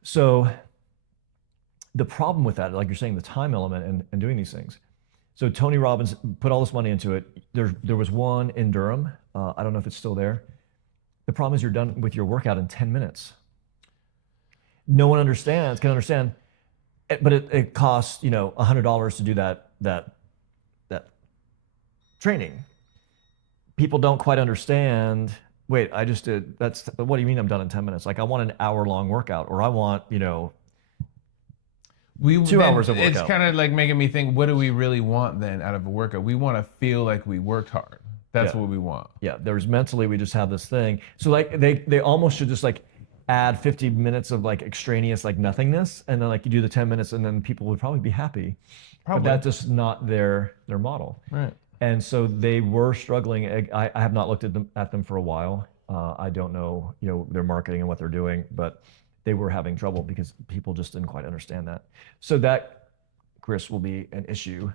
So the problem with that, like you're saying, the time element and doing these things. So Tony Robbins put all this money into it. There was one in Durham. I don't know if it's still there. The problem is you're done with your workout in 10 minutes. No one can understand, but it costs $100 to do that training. People don't quite understand. Wait, I just did. What do you mean I'm done in 10 minutes? Like I want an hour-long workout, or I want 2 hours of workout. It's kind of like making me think, what do we really want then out of a workout? We want to feel like we worked hard. That's what we want. Yeah, there's mentally we just have this thing. So like they almost should just like add 50 minutes of like extraneous like nothingness, and then like you do the 10 minutes, and then people would probably be happy. But that's just not their model. Right. And so they were struggling. I have not looked at them for a while. I don't know, their marketing and what they're doing, but they were having trouble because people just didn't quite understand that. So that, Chris, will be an issue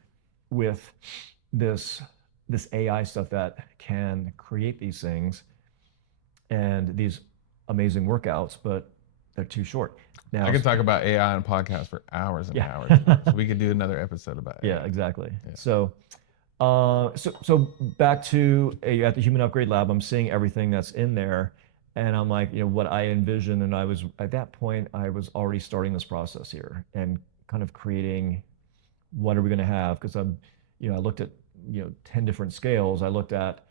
with this AI stuff that can create these things and these amazing workouts, but they're too short. Now, I could talk about AI on podcasts for hours and hours. So we could do another episode about it. Yeah, exactly. Yeah. So back to at the Human Upgrade Lab, I'm seeing everything that's in there, and I'm like, what I envisioned, and I was at that point, I was already starting this process here and kind of creating what are we going to have? Because I looked at 10 different scales. I looked at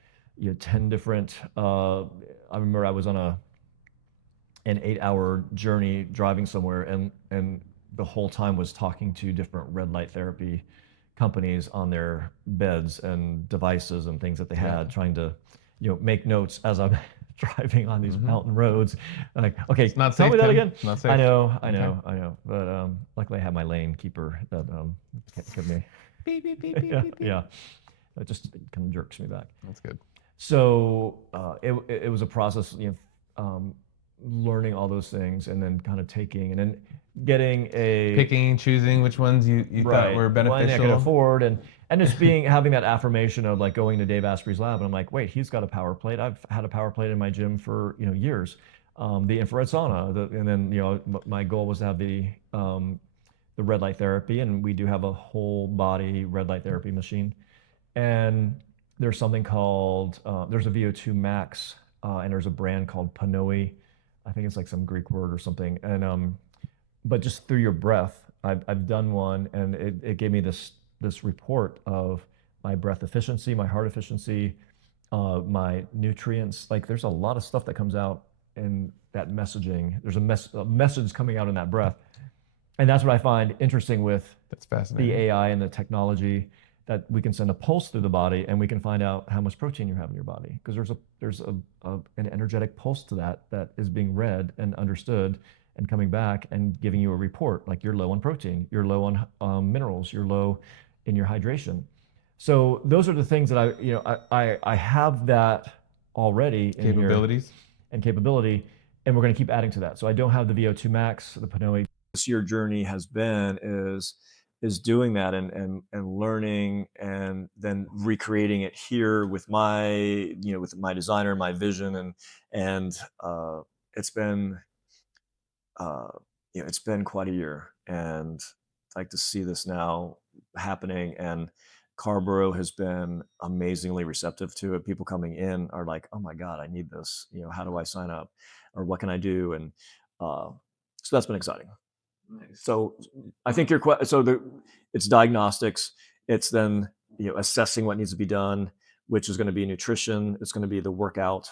10 different. I remember I was on an 8-hour journey driving somewhere, and the whole time was talking to different red light therapy companies on their beds and devices and things that they had, trying to make notes as I'm driving on these mountain roads. Like, okay, It's not tell safe, me that Tim. again. Not safe. I know. But luckily, I had my lane keeper that kept me. Beep, beep, beep, beep, Yeah, beep, beep. yeah. It just kind of jerks me back. That's good. So it was a process, learning all those things, and then kind of taking and then getting a Picking, choosing which ones you thought were one I beneficial. could afford, and just having that affirmation of like going to Dave Asprey's lab, and I'm like, wait, he's got a power plate. I've had a power plate in my gym for years. The infrared sauna, and then my goal was to have the red light therapy, and we do have a whole body red light therapy machine. And there's something called there's a VO2 max, and there's a brand called Panoe. I think it's like some Greek word or something. And but just through your breath, I've done one, and it gave me this report of my breath efficiency, my heart efficiency, my nutrients. Like, there's a lot of stuff that comes out in that messaging. There's a message coming out in that breath, and that's what I find interesting with That's the fascinating. AI and the technology, that we can send a pulse through the body and we can find out how much protein you have in your body, because there's an energetic pulse to that is being read and understood and coming back and giving you a report, like you're low on protein, you're low on minerals, you're low in your hydration. So those are the things that I have that already in here Capabilities. and capability, and we're going to keep adding to that. So I don't have the VO2 max, the Panoe. This year journey has been is doing that, and learning, and then recreating it here with my with my designer, my vision, and it's been it's been quite a year, and I'd like to see this now happening. And Carrboro has been amazingly receptive to it. People coming in are like, "Oh my God, I need this. How do I sign up, or what can I do?" And so that's been exciting. Nice. So I think it's diagnostics. It's then assessing what needs to be done, which is going to be nutrition. It's going to be the workout,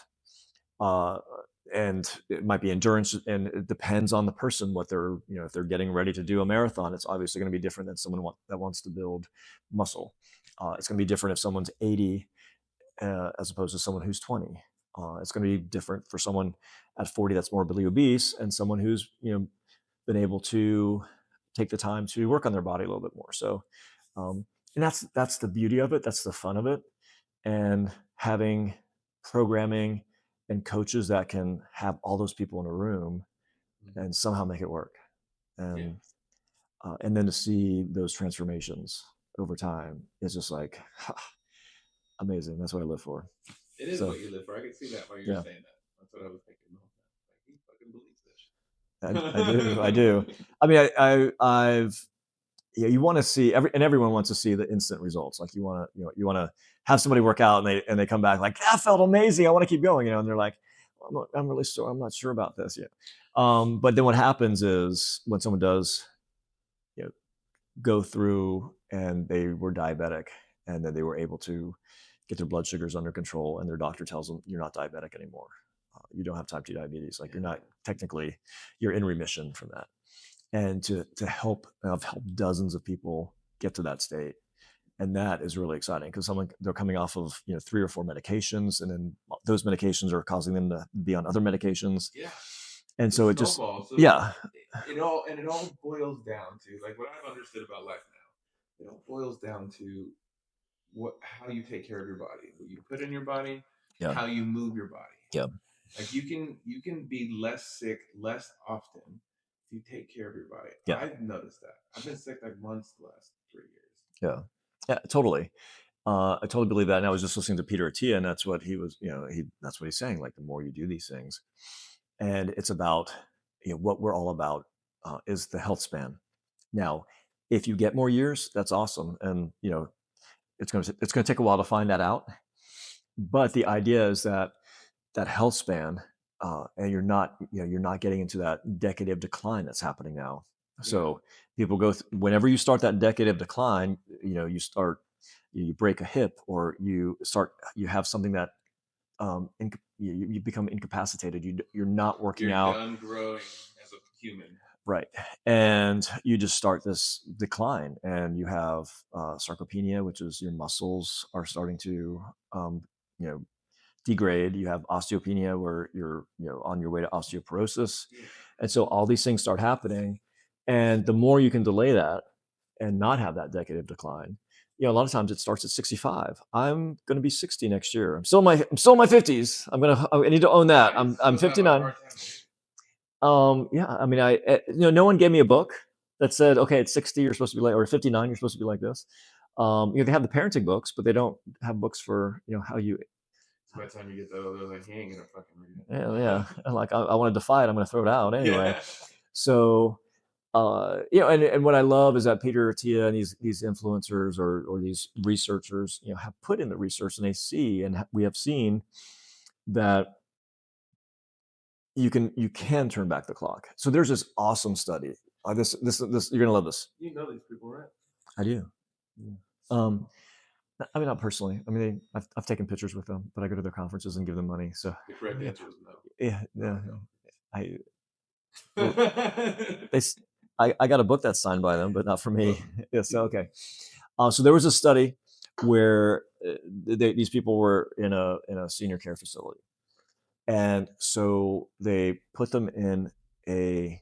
and it might be endurance, and it depends on the person what they're if they're getting ready to do a marathon. It's obviously going to be different than someone that wants to build muscle. It's going to be different if someone's 80 as opposed to someone who's 20. It's going to be different for someone at 40 that's morbidly obese, and someone who's been able to take the time to work on their body a little bit more. So, and that's the beauty of it. That's the fun of it. And having programming and coaches that can have all those people in a room and somehow make it work. And then to see those transformations over time is just like amazing. That's what I live for. It is what you live for. I can see that while you're saying that. That's what I was thinking the whole time. Like, he fucking believes this. I do. I mean, I've you want to see everyone wants to see the instant results. Like, you want to have somebody work out and they come back like, that felt amazing, I want to keep going, and they're like, I'm really sore, I'm not sure about this yet. But then what happens is, when someone does go through and they were diabetic, and then they were able to get their blood sugars under control, and their doctor tells them, you're not diabetic anymore. You don't have type 2 diabetes. Like, you're not technically, you're in remission from that. And to help, I've helped dozens of people get to that state. And that is really exciting, because they're coming off of 3 or 4 medications, and then those medications are causing them to be on other medications. Yeah. And so it snowballs. just, yeah. It all boils down to, like, what I've understood about life now. It all boils down to how you take care of your body, what you put in your body, how you move your body. Yeah. Like, you can be less sick less often if you take care of your body. Yeah. I've noticed that. I've been sick like once the last 3 years. Yeah, totally. I totally believe that. And I was just listening to Peter Attia, and that's what he was, that's what he's saying. Like, the more you do these things, and it's about, what we're all about is the health span. Now, if you get more years, that's awesome. And, it's going to take a while to find that out. But the idea is that health span, and you're not getting into that decade of decline that's happening now. So people go whenever you start that decade of decline, you break a hip, or you have something that you become incapacitated. You're not working out. You're done growing as a human. Right. And you just start this decline, and you have sarcopenia, which is your muscles are starting to degrade. You have osteopenia, where you're on your way to osteoporosis. And so all these things start happening. And the more you can delay that and not have that decade of decline, a lot of times it starts at 65. I'm going to be 60 next year. I'm still in my 50s. I need to own that. I'm 59. Yeah, I mean, no one gave me a book that said, okay, at 60 you're supposed to be like, or 59 you're supposed to be like this. They have the parenting books, but they don't have books for how you. By the time you get those, like, he ain't gonna fucking read Yeah, it. yeah. Like I want to defy it. I'm going to throw it out anyway. Yeah. So, and what I love is that Peter Attia and these influencers or these researchers, have put in the research, and they see, and we have seen that you can turn back the clock. So there's this awesome study. This you're gonna love this. You know these people, right? I do. I mean, not personally. I mean, I've taken pictures with them, but I go to their conferences and give them money. So the correct answer is no. Yeah. I got a book that's signed by them, but not for me. Yeah. So okay. So there was a study where these people were in a senior care facility. And so they put them in a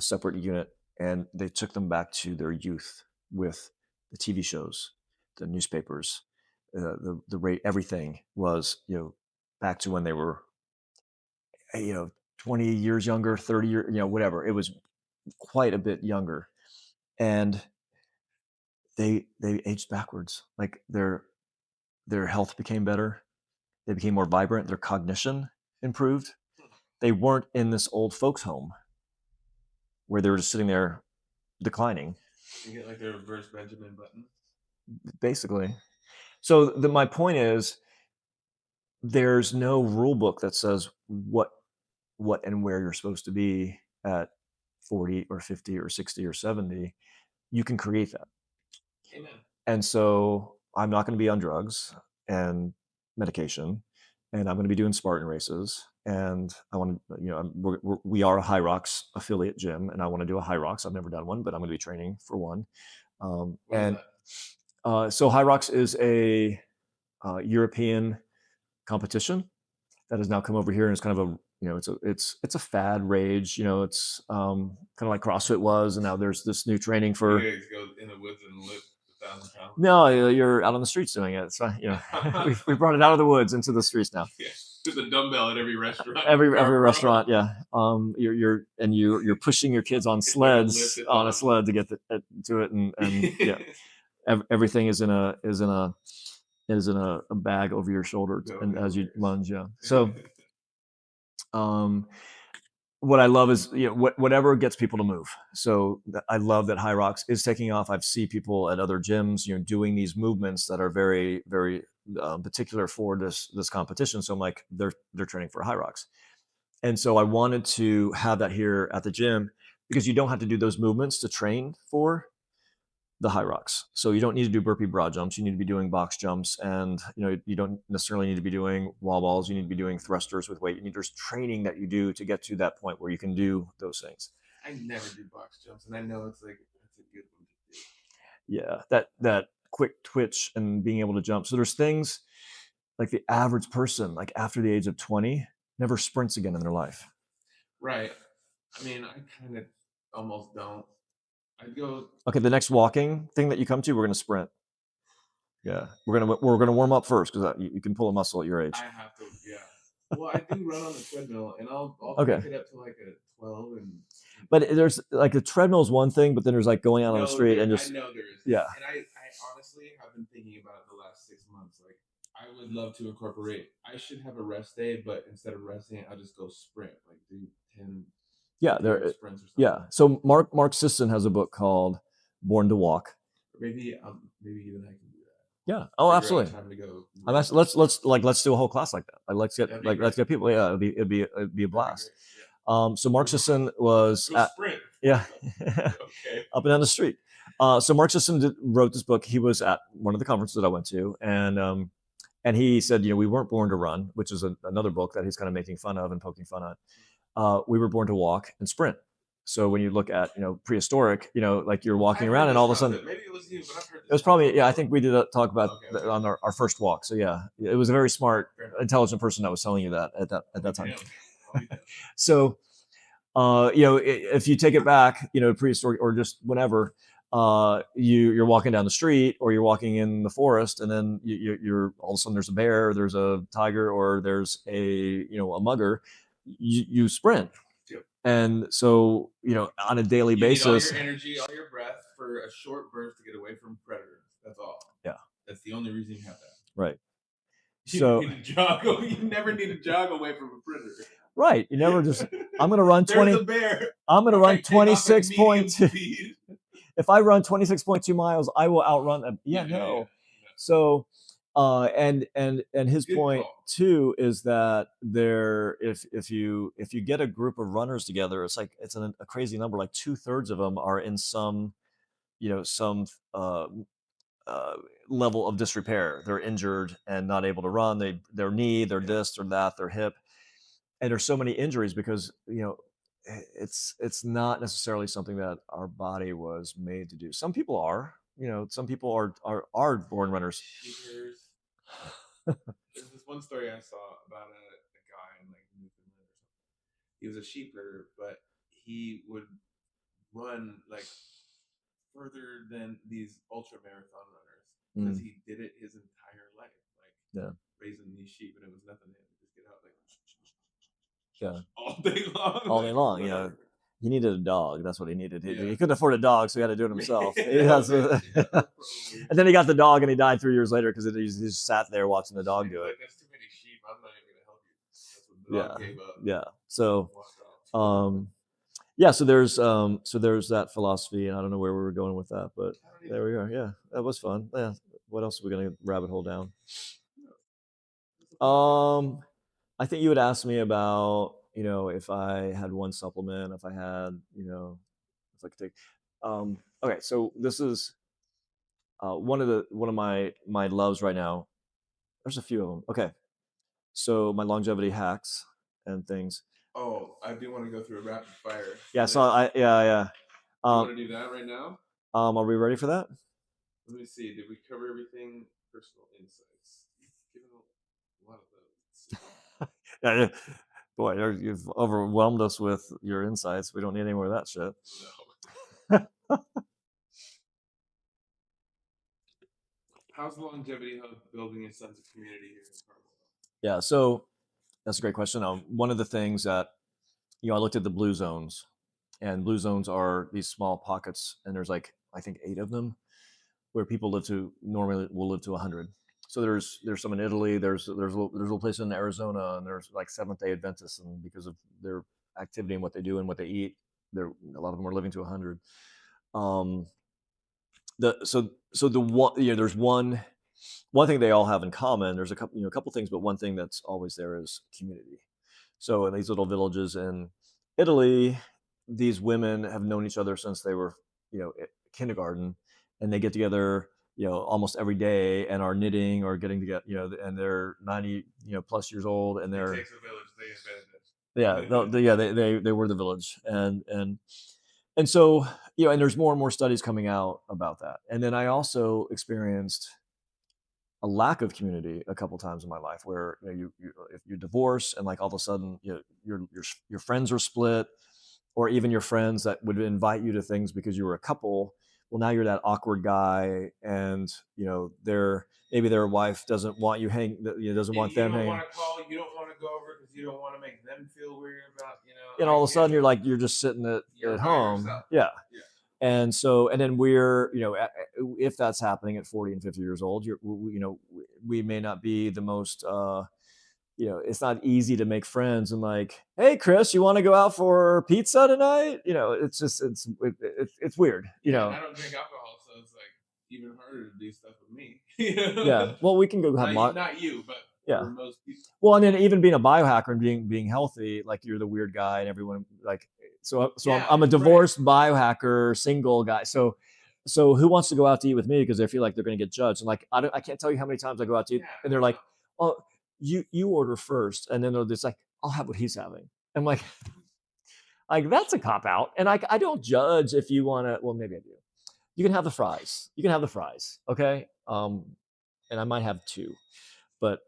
separate unit, and they took them back to their youth with the TV shows, the newspapers, the rate, everything was, back to when they were, 20 years younger, 30 years, whatever. It was quite a bit younger. And they aged backwards. Like their health became better. They became more vibrant. Their cognition improved. They weren't in this old folks home where they were just sitting there declining. You get like the reverse Benjamin Button. Basically. So my point is, there's no rule book that says what and where you're supposed to be at 40 or 50 or 60 or 70. You can create that. Amen. And so I'm not going to be on drugs and medication, and I'm going to be doing Spartan races. And I want to, we are a High Rocks affiliate gym, and I want to do a High Rocks. I've never done one, but I'm going to be training for one. So High Rocks is a European competition that has now come over here, and it's kind of a, it's a fad rage. It's kind of like CrossFit was, and now there's this new training for. You guys go in the woods and lift 1,000 pounds. No, you're out on the streets doing it. It's fine. We brought it out of the woods into the streets now. Yeah. There's a dumbbell at every restaurant. Every restaurant, yeah. You're pushing your kids on sleds on a sled to get to it, and yeah, everything is in a bag over your shoulder, and as you lunge, yeah. So, what I love is whatever gets people to move. So I love that High Rocks is taking off. I've seen people at other gyms, doing these movements that are very, very particular for this competition. So I'm like, they're training for High Rocks, and so I wanted to have that here at the gym, because you don't have to do those movements to train for the High Rocks. So you don't need to do burpee broad jumps. You need to be doing box jumps, and you don't necessarily need to be doing wall balls. You need to be doing thrusters with weight. There's training that you do to get to that point where you can do those things. I never do box jumps, and I know it's a good one to do. Yeah, that quick twitch and being able to jump. So there's things like the average person, like after the age of 20, never sprints again in their life. Right. I mean, I kind of almost don't. I'd go. Okay, the next walking thing that you come to, we're gonna sprint. Yeah, we're gonna warm up first, because you can pull a muscle at your age. I have to, yeah. Well, I do run on the treadmill, and I'll pick it up to like a 12. But there's like the treadmill is one thing, but then there's like going out on the street and just. I know there is. Yeah. And I honestly have been thinking about it the last 6 months. Like, I would love to incorporate. I should have a rest day, but instead of resting, I'll just go sprint, like do 10. Yeah, sprints or something. Yeah. So Mark Sisson has a book called Born to Walk. Maybe even I can do that. Yeah. Oh, absolutely. Time to go. Let's do a whole class like that. Let's get people. Yeah, it'd be a blast. So Mark Sisson was sprint. Yeah. Okay. Up and down the street. So Mark Sisson wrote this book. He was at one of the conferences that I went to, and he said, we weren't born to run, which is another book that he's kind of making fun of and poking fun at. We were born to walk and sprint. So when you look at prehistoric, like you're walking around and all of a sudden, maybe it was you, but I've heard this. It was probably, I think we did talk about on our first walk. So yeah, it was a very smart, intelligent person that was telling you that at that time. So, if you take it back, prehistoric or just whenever, you're walking down the street or you're walking in the forest, and then you're all of a sudden there's a bear, there's a tiger, or there's a mugger, you sprint. And so, on a daily basis, need all your energy, all your breath for a short burst to get away from predators. That's all. Yeah. That's the only reason you have that. Right. You need to jog. You never need to jog away from a predator. Right. You never just, I'm going to run 20. There's a bear. I'm going to run 26.2. If I run 26.2 miles, I will outrun them. No. So, and his Good point call. too is that if you get a group of runners together, it's a crazy number. Like 2/3 of them are in some level of disrepair. They're injured and not able to run. Their knee, their disc, or that, their hip, and there's so many injuries because it's not necessarily something that our body was made to do. Some people are. Some people are born runners. There's this one story I saw about a guy in like Newfoundland or something. He was a sheep herder, but he would run like further than these ultra marathon runners because he did it his entire life, like raising these sheep, and it was nothing to him. Just get out like all day long. He needed a dog. That's what he needed. He couldn't afford a dog, so he had to do it himself. And then he got the dog, and he died 3 years later because he just sat there watching the dog do it. That's too many sheep. I'm not even gonna help you. That's what the dog gave up. Yeah. So, so there's that philosophy, and I don't know where we were going with that, but there we are. Yeah, that was fun. Yeah. What else are we gonna rabbit hole down? I think you would ask me about, if I had one supplement, if I had, if I could take. Okay, so this is one of my loves right now. There's a few of them. Okay, so my longevity hacks and things. Oh, I do want to go through a rapid fire. Yeah, so you want to do that right now? Are we ready for that? Let me see. Did we cover everything? Personal insights. You've given a lot of those. Yeah, boy, you've overwhelmed us with your insights. We don't need any more of that shit. No. How's the Longevity Hub building a sense of community here in Carrboro? Yeah, so that's a great question. One of the things that, I looked at the blue zones, and blue zones are these small pockets, and there's I think 8 of them, where people normally will live to 100. So there's some in Italy. There's a little place in Arizona, and there's like Seventh-day Adventists, and because of their activity and what they do and what they eat, a lot of them are living to 100. There's one thing they all have in common. There's a couple things, but one thing that's always there is community. So in these little villages in Italy, these women have known each other since they were kindergarten, and they get together almost every day and are knitting or getting together, and they're 90 plus years old, and they're, it takes a village. they were the village, and so and there's more and more studies coming out about that. And then I also experienced a lack of community a couple times in my life, where if you divorce and all of a sudden your friends are split, or even your friends that would invite you to things because you were a couple. Well, now you're that awkward guy, and maybe their wife doesn't want you doesn't want them hanging. You don't want to call. You don't want to go over because you don't want to make them feel weird about And all of a sudden you're just sitting at home. Yeah. And then we're if that's happening at 40 and 50 years old, we may not be the most. It's not easy to make friends and hey, Chris, you want to go out for pizza tonight? It's just, it's weird, I don't drink alcohol, so it's even harder to do stuff with me. Yeah. Well, we can go have not you, but for most people. Well, and then even being a biohacker and being healthy, you're the weird guy, and everyone Yeah, I'm a right. divorced biohacker, single guy. So who wants to go out to eat with me because they feel like they're going to get judged? And like I can't tell you how many times I go out to eat, Yeah, and they're like, "Oh, you order first," and then they're just like, "I'll have what he's having." I'm like that's a cop out, and I don't judge if you want to. Well, maybe I do. You can have the fries. You can have the fries, okay? And I might have two, but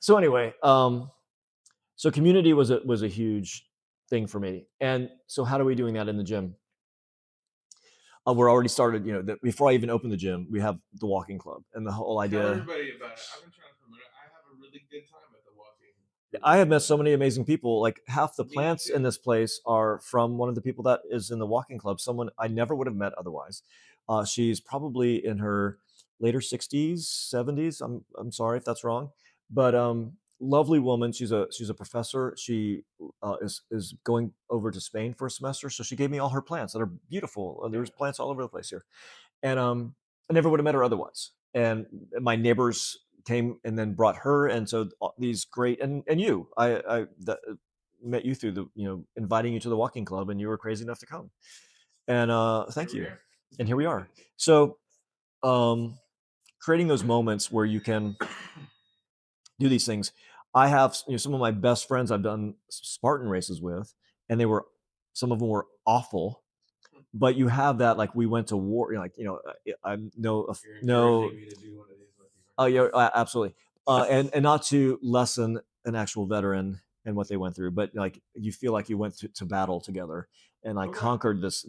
so anyway, so community was a huge thing for me. And so how are we doing that in the gym? We're already started, before I even open the gym, we have the walking club and the whole tell idea. everybody about it. I've been trying to promote it. I have a really good time at the walking group. I have met so many amazing people. Like half the Me plants in too. this place are from one of the people that is in the walking club. Someone I never would have met otherwise. She's probably in her later 60s, 70s. I'm sorry if that's wrong, but lovely woman. She's a professor. She is going over to Spain for a semester, so she gave me all her plants that are beautiful. There's plants all over the place here, and I never would have met her otherwise. And my neighbors came and then brought her, and so these great and you, met you through the inviting you to the walking club, and you were crazy enough to come. And thank you. And here we are. So um, creating those moments where you can do these things. I have some of my best friends I've done Spartan races with, and they were some of them were awful, but you have that like we went to war, I know You're no, encouraging me to do one of these with you. oh yeah, absolutely, and not to lessen an actual veteran and what they went through, but like you feel like you went to battle together and like Okay. conquered this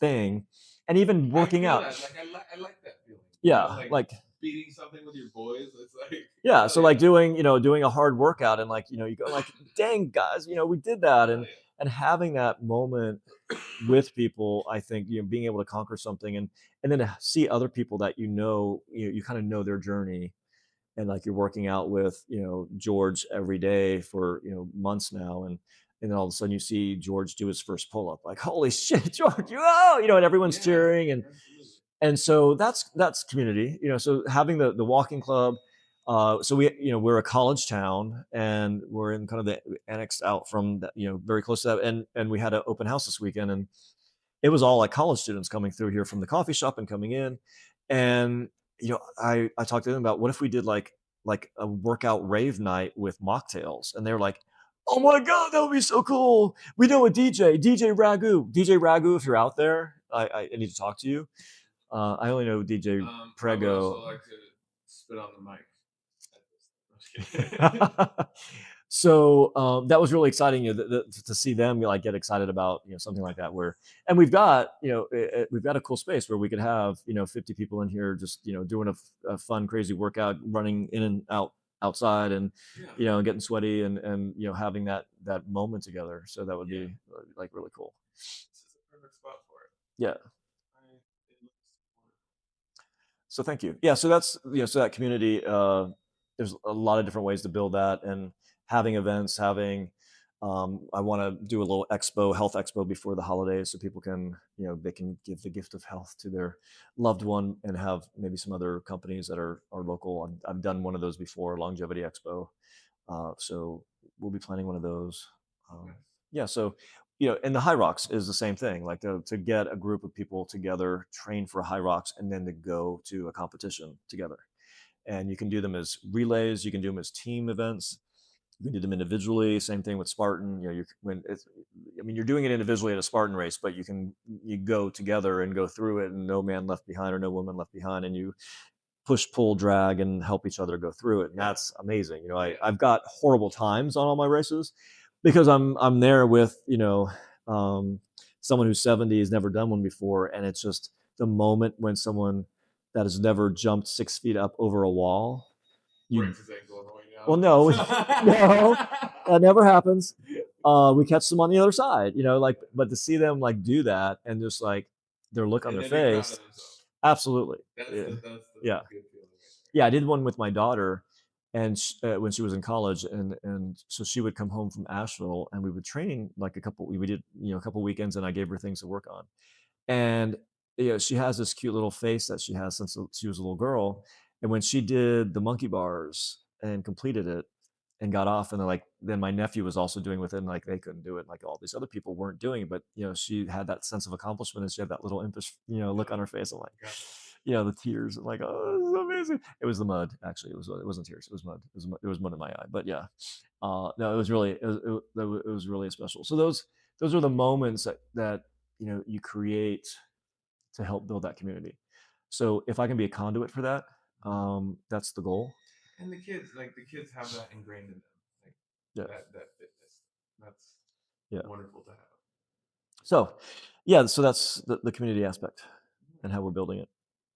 thing, and even I working feel out. that. I like that feeling. Yeah, Like beating something with your boys. It's like yeah, so hell like doing a hard workout and like you go like, dang guys, we did that, Hell and having that moment with people, I think being able to conquer something, and then to see other people that you kind of know their journey, and like you're working out with George every day for months now, and then all of a sudden you see George do his first pull up, like holy shit, George, and everyone's yeah, cheering, and so that's community, so having the walking club. So we're a college town, and we're in kind of the annexed out from that, very close to that, and we had an open house this weekend, and it was all like college students coming through here from the coffee shop and coming in, and I talked to them about what if we did like a workout rave night with mocktails, and they were like, oh my god, that would be so cool. We know a DJ Ragu, if you're out there, I need to talk to you. I only know DJ I would also Prego. like to spit on the mic. I'm just kidding. So that was really exciting, to see them like get excited about something like that. And we've got we've got a cool space where we could have 50 people in here just doing a fun crazy workout, running in and out outside, and Yeah. getting sweaty, and having that moment together. So that would be like really cool. This is a perfect spot for it. Yeah. It looks So thank you. Yeah. So that's so that community. There's a lot of different ways to build that, and having events, having. I want to do a little health expo before the holidays, so people can they can give the gift of health to their loved one, and have maybe some other companies that are local. I've done one of those before, Longevity Expo. So we'll be planning one of those. Yeah. So and the High Rocks is the same thing. Like to get a group of people together, train for High Rocks, and then to go to a competition together. And you can do them as relays. You can do them as team events. You can do them individually. Same thing with Spartan. You're doing it individually at a Spartan race, but you go together and go through it, and no man left behind or no woman left behind, and you push, pull, drag, and help each other go through it. And that's amazing. I've got horrible times on all my races because I'm there with someone who's 70 has never done one before, and it's just the moment when someone that has never jumped 6 feet up over a wall. breaks his ankle on the way down. Well, no, no, that never happens. We catch them on the other side, but to see them like do that, and just like their look on And their then be proud of face, themselves. absolutely. That's Yeah. the Yeah. good feeling. Yeah, I did one with my daughter, and when she was in college, and so she would come home from Asheville, and we would train like we did a couple weekends, and I gave her things to work on, and she has this cute little face that she has since she was a little girl, and when she did the monkey bars and completed it, and got off, and then my nephew was also doing with it, and like they couldn't do it, like all these other people weren't doing it, but she had that sense of accomplishment, and she had that little impish look on her face. I'm like, the tears. I'm like, oh, this is amazing. It was the mud, actually. It wasn't tears. It was mud. It was mud in my eye. But yeah, no, it was really it was really special. So those are the moments that you create to help build that community. So if I can be a conduit for that, that's the goal. And the kids have that ingrained in them, like Yeah. that fitness. That's wonderful to have. So so that's the community aspect and how we're building it.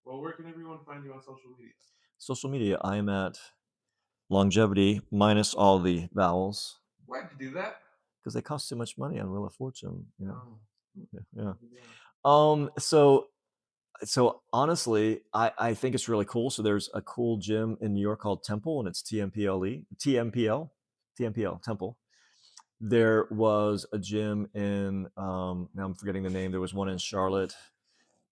Well, where can everyone find you on social media? Social media, I am at Longevity minus all the vowels. Why'd you do that? Because they cost too much money on Wheel of Fortune. Yeah. So honestly, I think it's really cool. So there's a cool gym in New York called Temple, and it's TMPL Temple. There was a gym in now I'm forgetting the name. There was one in Charlotte,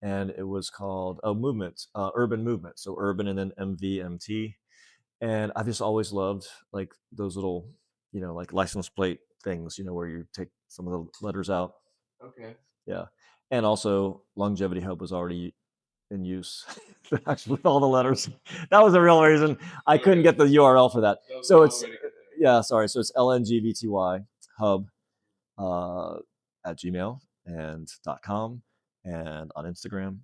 and it was called Urban Movement. So Urban and then MVMT. And I've just always loved like those little, like license plate things, where you take some of the letters out. Okay. Yeah. And also Longevity Hub was already in use actually with all the letters. That was the real reason I couldn't get the URL for that. So it's so it's LNGVTY hub at Gmail and .com and on Instagram.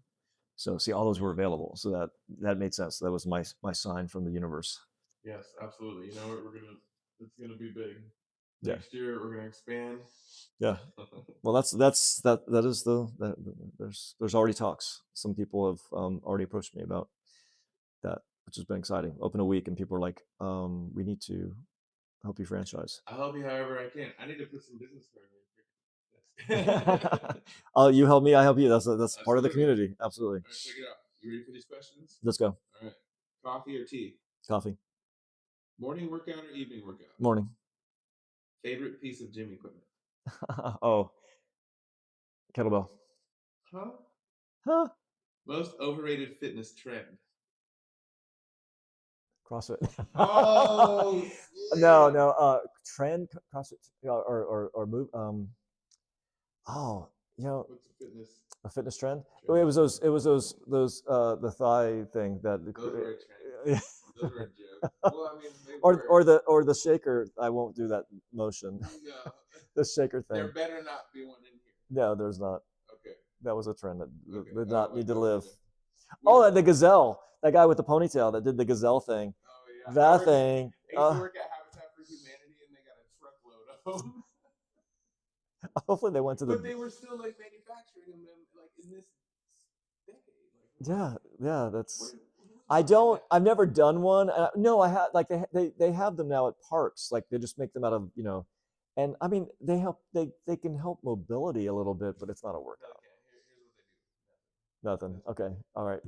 So see, all those were available. So that made sense. That was my sign from the universe. Yes, absolutely. You know what? It's gonna be big. Next year we're gonna expand. Yeah. Well, that is there's already talks. Some people have already approached me about that, which has been exciting. Open a week and people are like, we need to help you franchise. I'll help you however I can. I need to put some business cards in. You help me, I help you. That's part of the community. Absolutely. All right, check it out. You ready for these questions? Let's go. All right. Coffee or tea? Coffee. Morning workout or evening workout? Morning. Favorite piece of gym equipment? Oh, kettlebell. Huh? Most overrated fitness trend? CrossFit. Oh, no. Trend CrossFit or move. What's a fitness trend? Oh, it was those the thigh thing that. Those were a trend. Those were a joke. Well, I mean, or the shaker. I won't do that motion. No. The shaker thing. There better not be one in here. No, there's not. Okay. That was a trend that did not need to okay. live. Oh, the gazelle. That guy with the ponytail that did the gazelle thing. Oh yeah. That thing. I used to work at Habitat for Humanity, and they got a truckload of them. Hopefully they went to the. But they were still like manufacturing them like in this decade. Yeah. That's. I've never done one. No, I had like they have them now at parks. Like they just make them out of and I mean they help. They can help mobility a little bit, but it's not a workout. Here's what they do. Nothing. Okay. All right.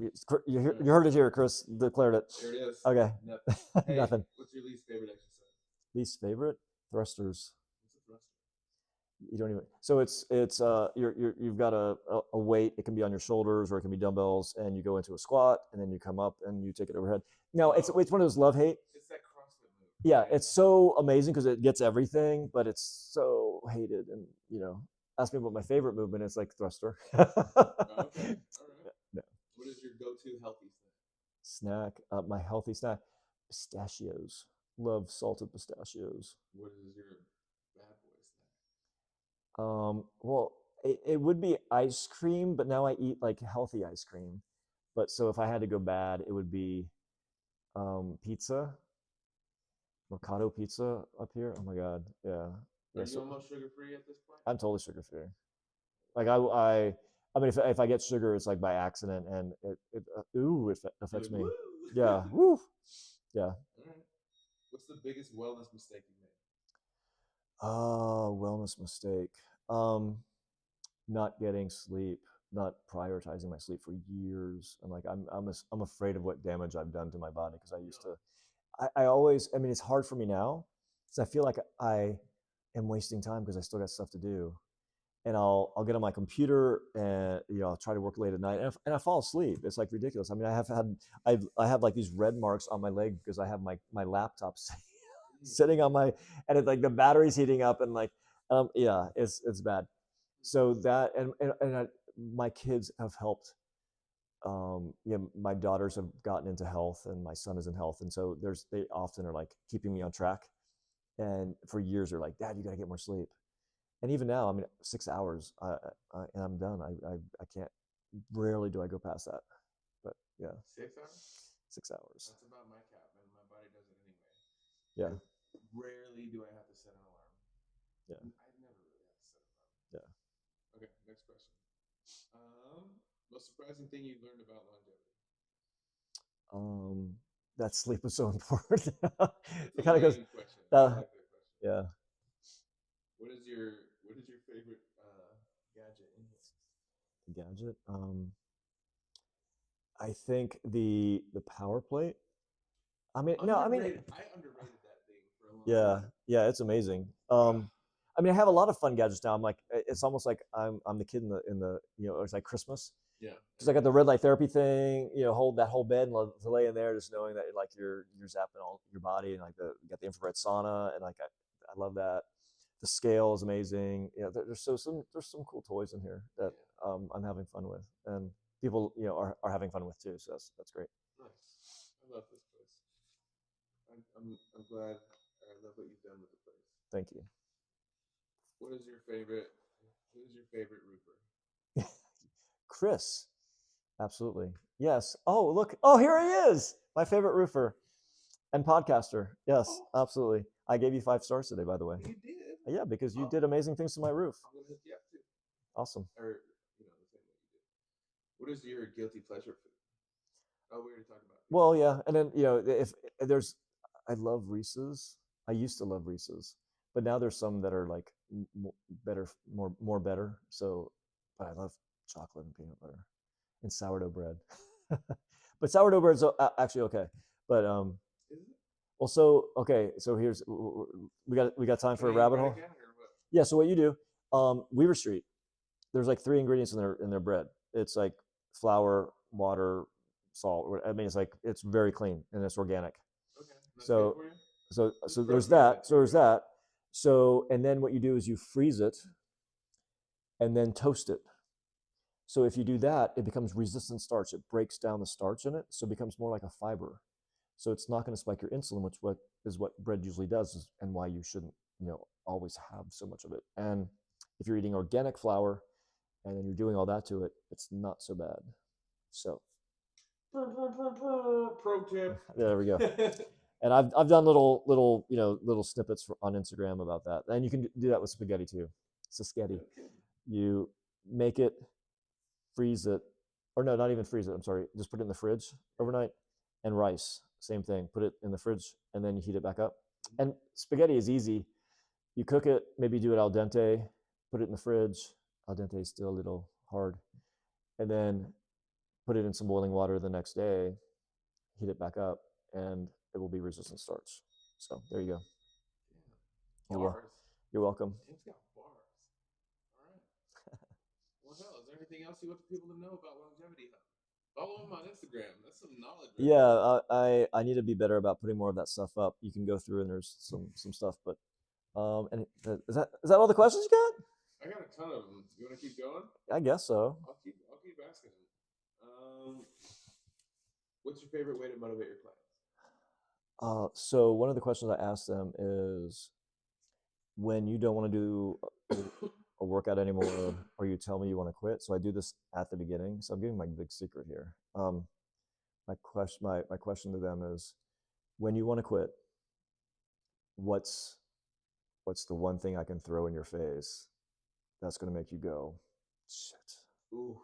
You heard it here. Chris declared it. There it is. Okay. Nothing. Hey, Nothing. What's your least favorite exercise? Least favorite? Thrusters. What's a thruster? You don't even. So it's you've got a weight. It can be on your shoulders or it can be dumbbells, and you go into a squat, and then you come up and you take it overhead. No, it's one of those love-hate. It's that CrossFit move. Yeah, it's so amazing because it gets everything, but it's so hated. And ask me what my favorite movement is, like thruster. Okay. All right. No. What is your go-to healthy snack? My healthy snack, pistachios. Love salted pistachios. What is your bad boy snack? Well, it would be ice cream, but now I eat like healthy ice cream. But so if I had to go bad, it would be pizza. Mercado pizza up here. Oh my God. Yeah. Are you almost sugar-free at this point? I'm totally sugar-free. Like I mean, if I get sugar, it's like by accident, and it affects me. Yeah. Woo. Yeah. All right. What's the biggest wellness mistake you made? Wellness mistake. Not getting sleep, not prioritizing my sleep for years. And like I'm afraid of what damage I've done to my body because I used to. I always. I mean, it's hard for me now because I feel like I am wasting time because I still got stuff to do. And I'll get on my computer and I'll try to work late at night and I fall asleep. It's like ridiculous. I mean, I have like these red marks on my leg because I have my laptop sitting on my, and it's like the battery's heating up, and like, yeah, it's bad. So that, my kids have helped. My daughters have gotten into health, and my son is in health, and so they often are like keeping me on track. And for years, they're like, "Dad, you got to get more sleep." And even now, I mean, 6 hours, and I'm done. I can't. Rarely do I go past that, but yeah, 6 hours? 6 hours. That's about my cap, and my body does it anyway. Yeah, Rarely do I have to set an alarm. yeah, I never really have to set an alarm. yeah. Okay, next question. Most surprising thing you've learned about longevity? That sleep is so important. It's It a kind of goes, lame question, but I like that question. yeah. What is your favorite gadget in here? The gadget. I think the power plate. I mean, no, I mean, I underrated that thing for a long yeah, time. yeah, it's amazing. I mean, I have a lot of fun gadgets now. I'm like, it's almost like I'm the kid in the it's like Christmas, Yeah. because I got the red light therapy thing. Hold that whole bed and to lay in there, just knowing that like you're zapping all your body, and like you got the infrared sauna, and like I love that. The scale is amazing. There's some cool toys in here that I'm having fun with, and people are having fun with too. So that's great. Nice. I love this place. I'm glad. I love what you've done with the place. Thank you. What is your favorite? Who's your favorite roofer? Chris. Absolutely. Yes. Oh, look. Oh, here he is. My favorite roofer and podcaster. Yes, absolutely. I gave you 5 stars today, by the way. You did. Yeah, because you did amazing things to my roof. I'm gonna hook you up too. Awesome. Or the same way you did. What is your guilty pleasure food? Oh, we already talked about it. Well, yeah, and then if there's, I love Reese's. I used to love Reese's, but now there's some that are like better, more better. So, but I love chocolate and peanut butter and sourdough bread. But sourdough bread's actually okay. But well, so okay, so here's we got time for a rabbit hole. Yeah. So what you do, Weaver Street. There's like 3 ingredients in their bread. It's like flour, water, salt. I mean, it's very clean and it's organic. Okay. So there's that. So there's that. So, and then what you do is you freeze it and then toast it. So if you do that, it becomes resistant starch. It breaks down the starch in it, so it becomes more like a fiber. So it's not going to spike your insulin, which is what bread usually does, and why you shouldn't always have so much of it. And if you're eating organic flour and then you're doing all that to it, it's not so bad. So pro tip. There we go. And I've done little snippets on Instagram about that, and you can do that with spaghetti too. Spaghetti. You make it, freeze it, or no, not even freeze it. I'm sorry, just put it in the fridge overnight. And rice, same thing. Put it in the fridge and then you heat it back up. And spaghetti is easy. You cook it, maybe do it al dente, put it in the fridge. Al dente is still a little hard, and then put it in some boiling water the next day. Heat it back up, and it will be resistant starch. So there you go. You're welcome. It's got bars. All right. Well, hell, is there anything else you want the people to know about Longevity Hub? Follow them on Instagram. That's some knowledge. Right Yeah, I need to be better about putting more of that stuff up. You can go through and there's some stuff, but and is that all the questions you got? I got a ton of them. You want to keep going? I guess so. I'll keep asking them. What's your favorite way to motivate your clients? So one of the questions I asked them is, when you don't want to do a workout anymore, or you tell me you want to quit. So I do this at the beginning. So I'm giving my big secret here. My question to them is, when you want to quit, what's the one thing I can throw in your face that's going to make you go, shit? Ooh.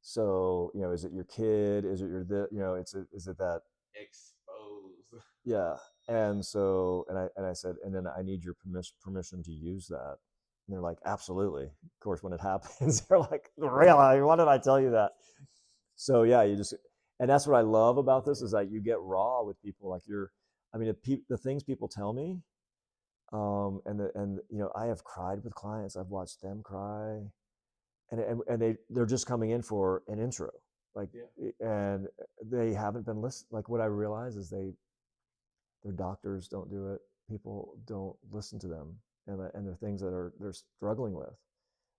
So is it your kid? Is it is it that expose? Yeah. And so, and I said, and then I need your permission to use that. And they're like, absolutely. Of course, when it happens, they're like, really? Why did I tell you that? So yeah, and that's what I love about this, is that you get raw with people. Like the things people tell me, and I have cried with clients. I've watched them cry, and they're just coming in for an intro, like, and they haven't been listening. Like, what I realize is Their doctors don't do it. People don't listen to them, and there are things that they're struggling with.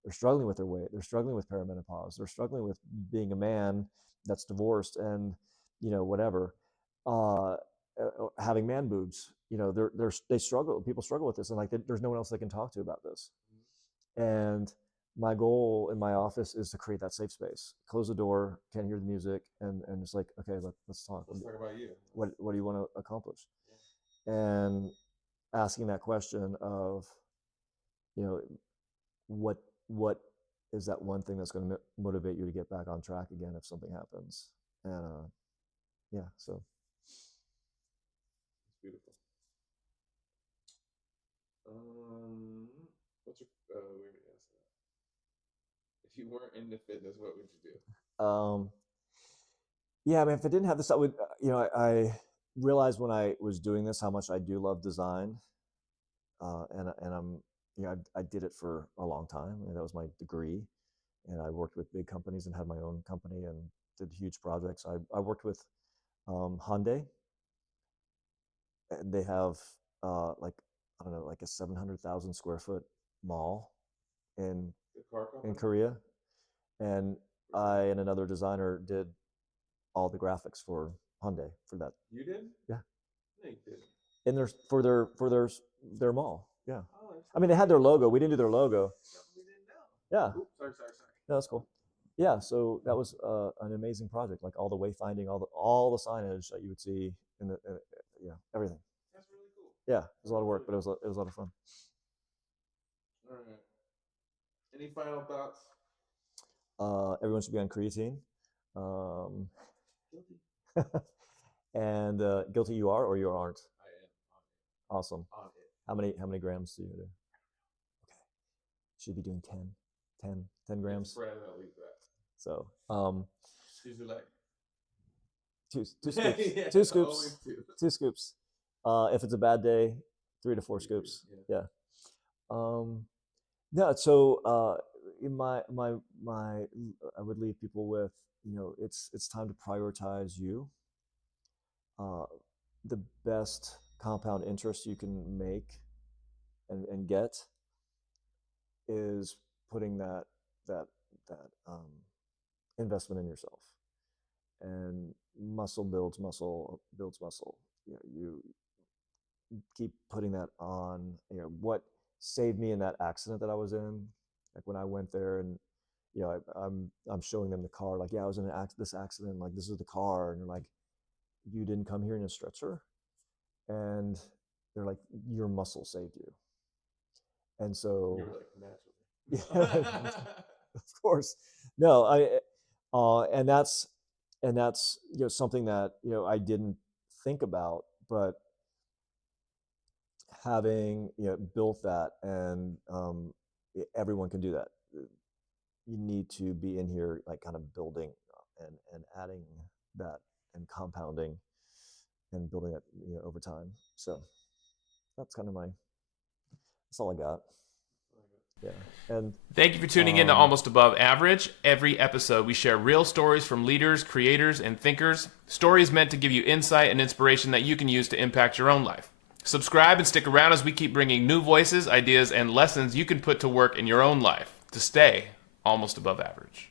They're struggling with their weight. They're struggling with perimenopause. They're struggling with being a man that's divorced and, whatever, having man boobs. They struggle. People struggle with this, and like there's no one else they can talk to about this. And my goal in my office is to create that safe space. Close the door, can't hear the music, and it's like, okay, let's talk. Let's talk about you. What do you want to accomplish? And asking that question of, what is that one thing that's going to motivate you to get back on track again if something happens? And so It's beautiful. What's your we already asked that. If you weren't into fitness, what would you do? Yeah, I mean, if I didn't have this, I would, I realized when I was doing this how much I do love design, and I'm, I did it for a long time, and that was my degree, and I worked with big companies and had my own company and did huge projects. I worked with Hyundai, and they have like, I don't know, like a 700,000 square foot mall in Korea, and I and another designer did all the graphics for Hyundai for that. You did? Yeah. No, you didn't. And there's for their mall. Yeah. Oh, I mean, they had their logo. We didn't do their logo. We didn't know. Yeah. Oops, sorry. No, that's cool. Yeah. So that was an amazing project. Like all the wayfinding, all the signage that you would see in the everything. That's really cool. Yeah, it was a lot of work, but it was a lot of fun. All right. Any final thoughts? Everyone should be on creatine. Guilty. And guilty you are or you aren't? I am. Awesome. On it. How many grams do you do? Okay. Should be doing 10 grams. Spread it at least that. So Usually like two scoops. Yeah, two scoops. always two. 2 scoops. If it's a bad day, 3 to 4 scoops. Yeah. No, so my I would leave people with, it's time to prioritize you. The best compound interest you can make and get is putting that investment in yourself. And muscle builds muscle. You keep putting that on. What saved me in that accident that I was in, like when I went there and I'm showing them the car, like, yeah, I was in this accident, like this is the car, and they're like, you didn't come here in a stretcher, and they're like, your muscle saved you. And so you were like, naturally. yeah, of course. No, and that's something that I didn't think about, but having built that, and everyone can do that. You need to be in here like kind of building and adding that and compounding and building it over time. So that's kind of that's all I got. Yeah. And thank you for tuning in to Almost Above Average. Every episode, we share real stories from leaders, creators, and thinkers. Stories meant to give you insight and inspiration that you can use to impact your own life. Subscribe and stick around as we keep bringing new voices, ideas, and lessons you can put to work in your own life to stay almost above average.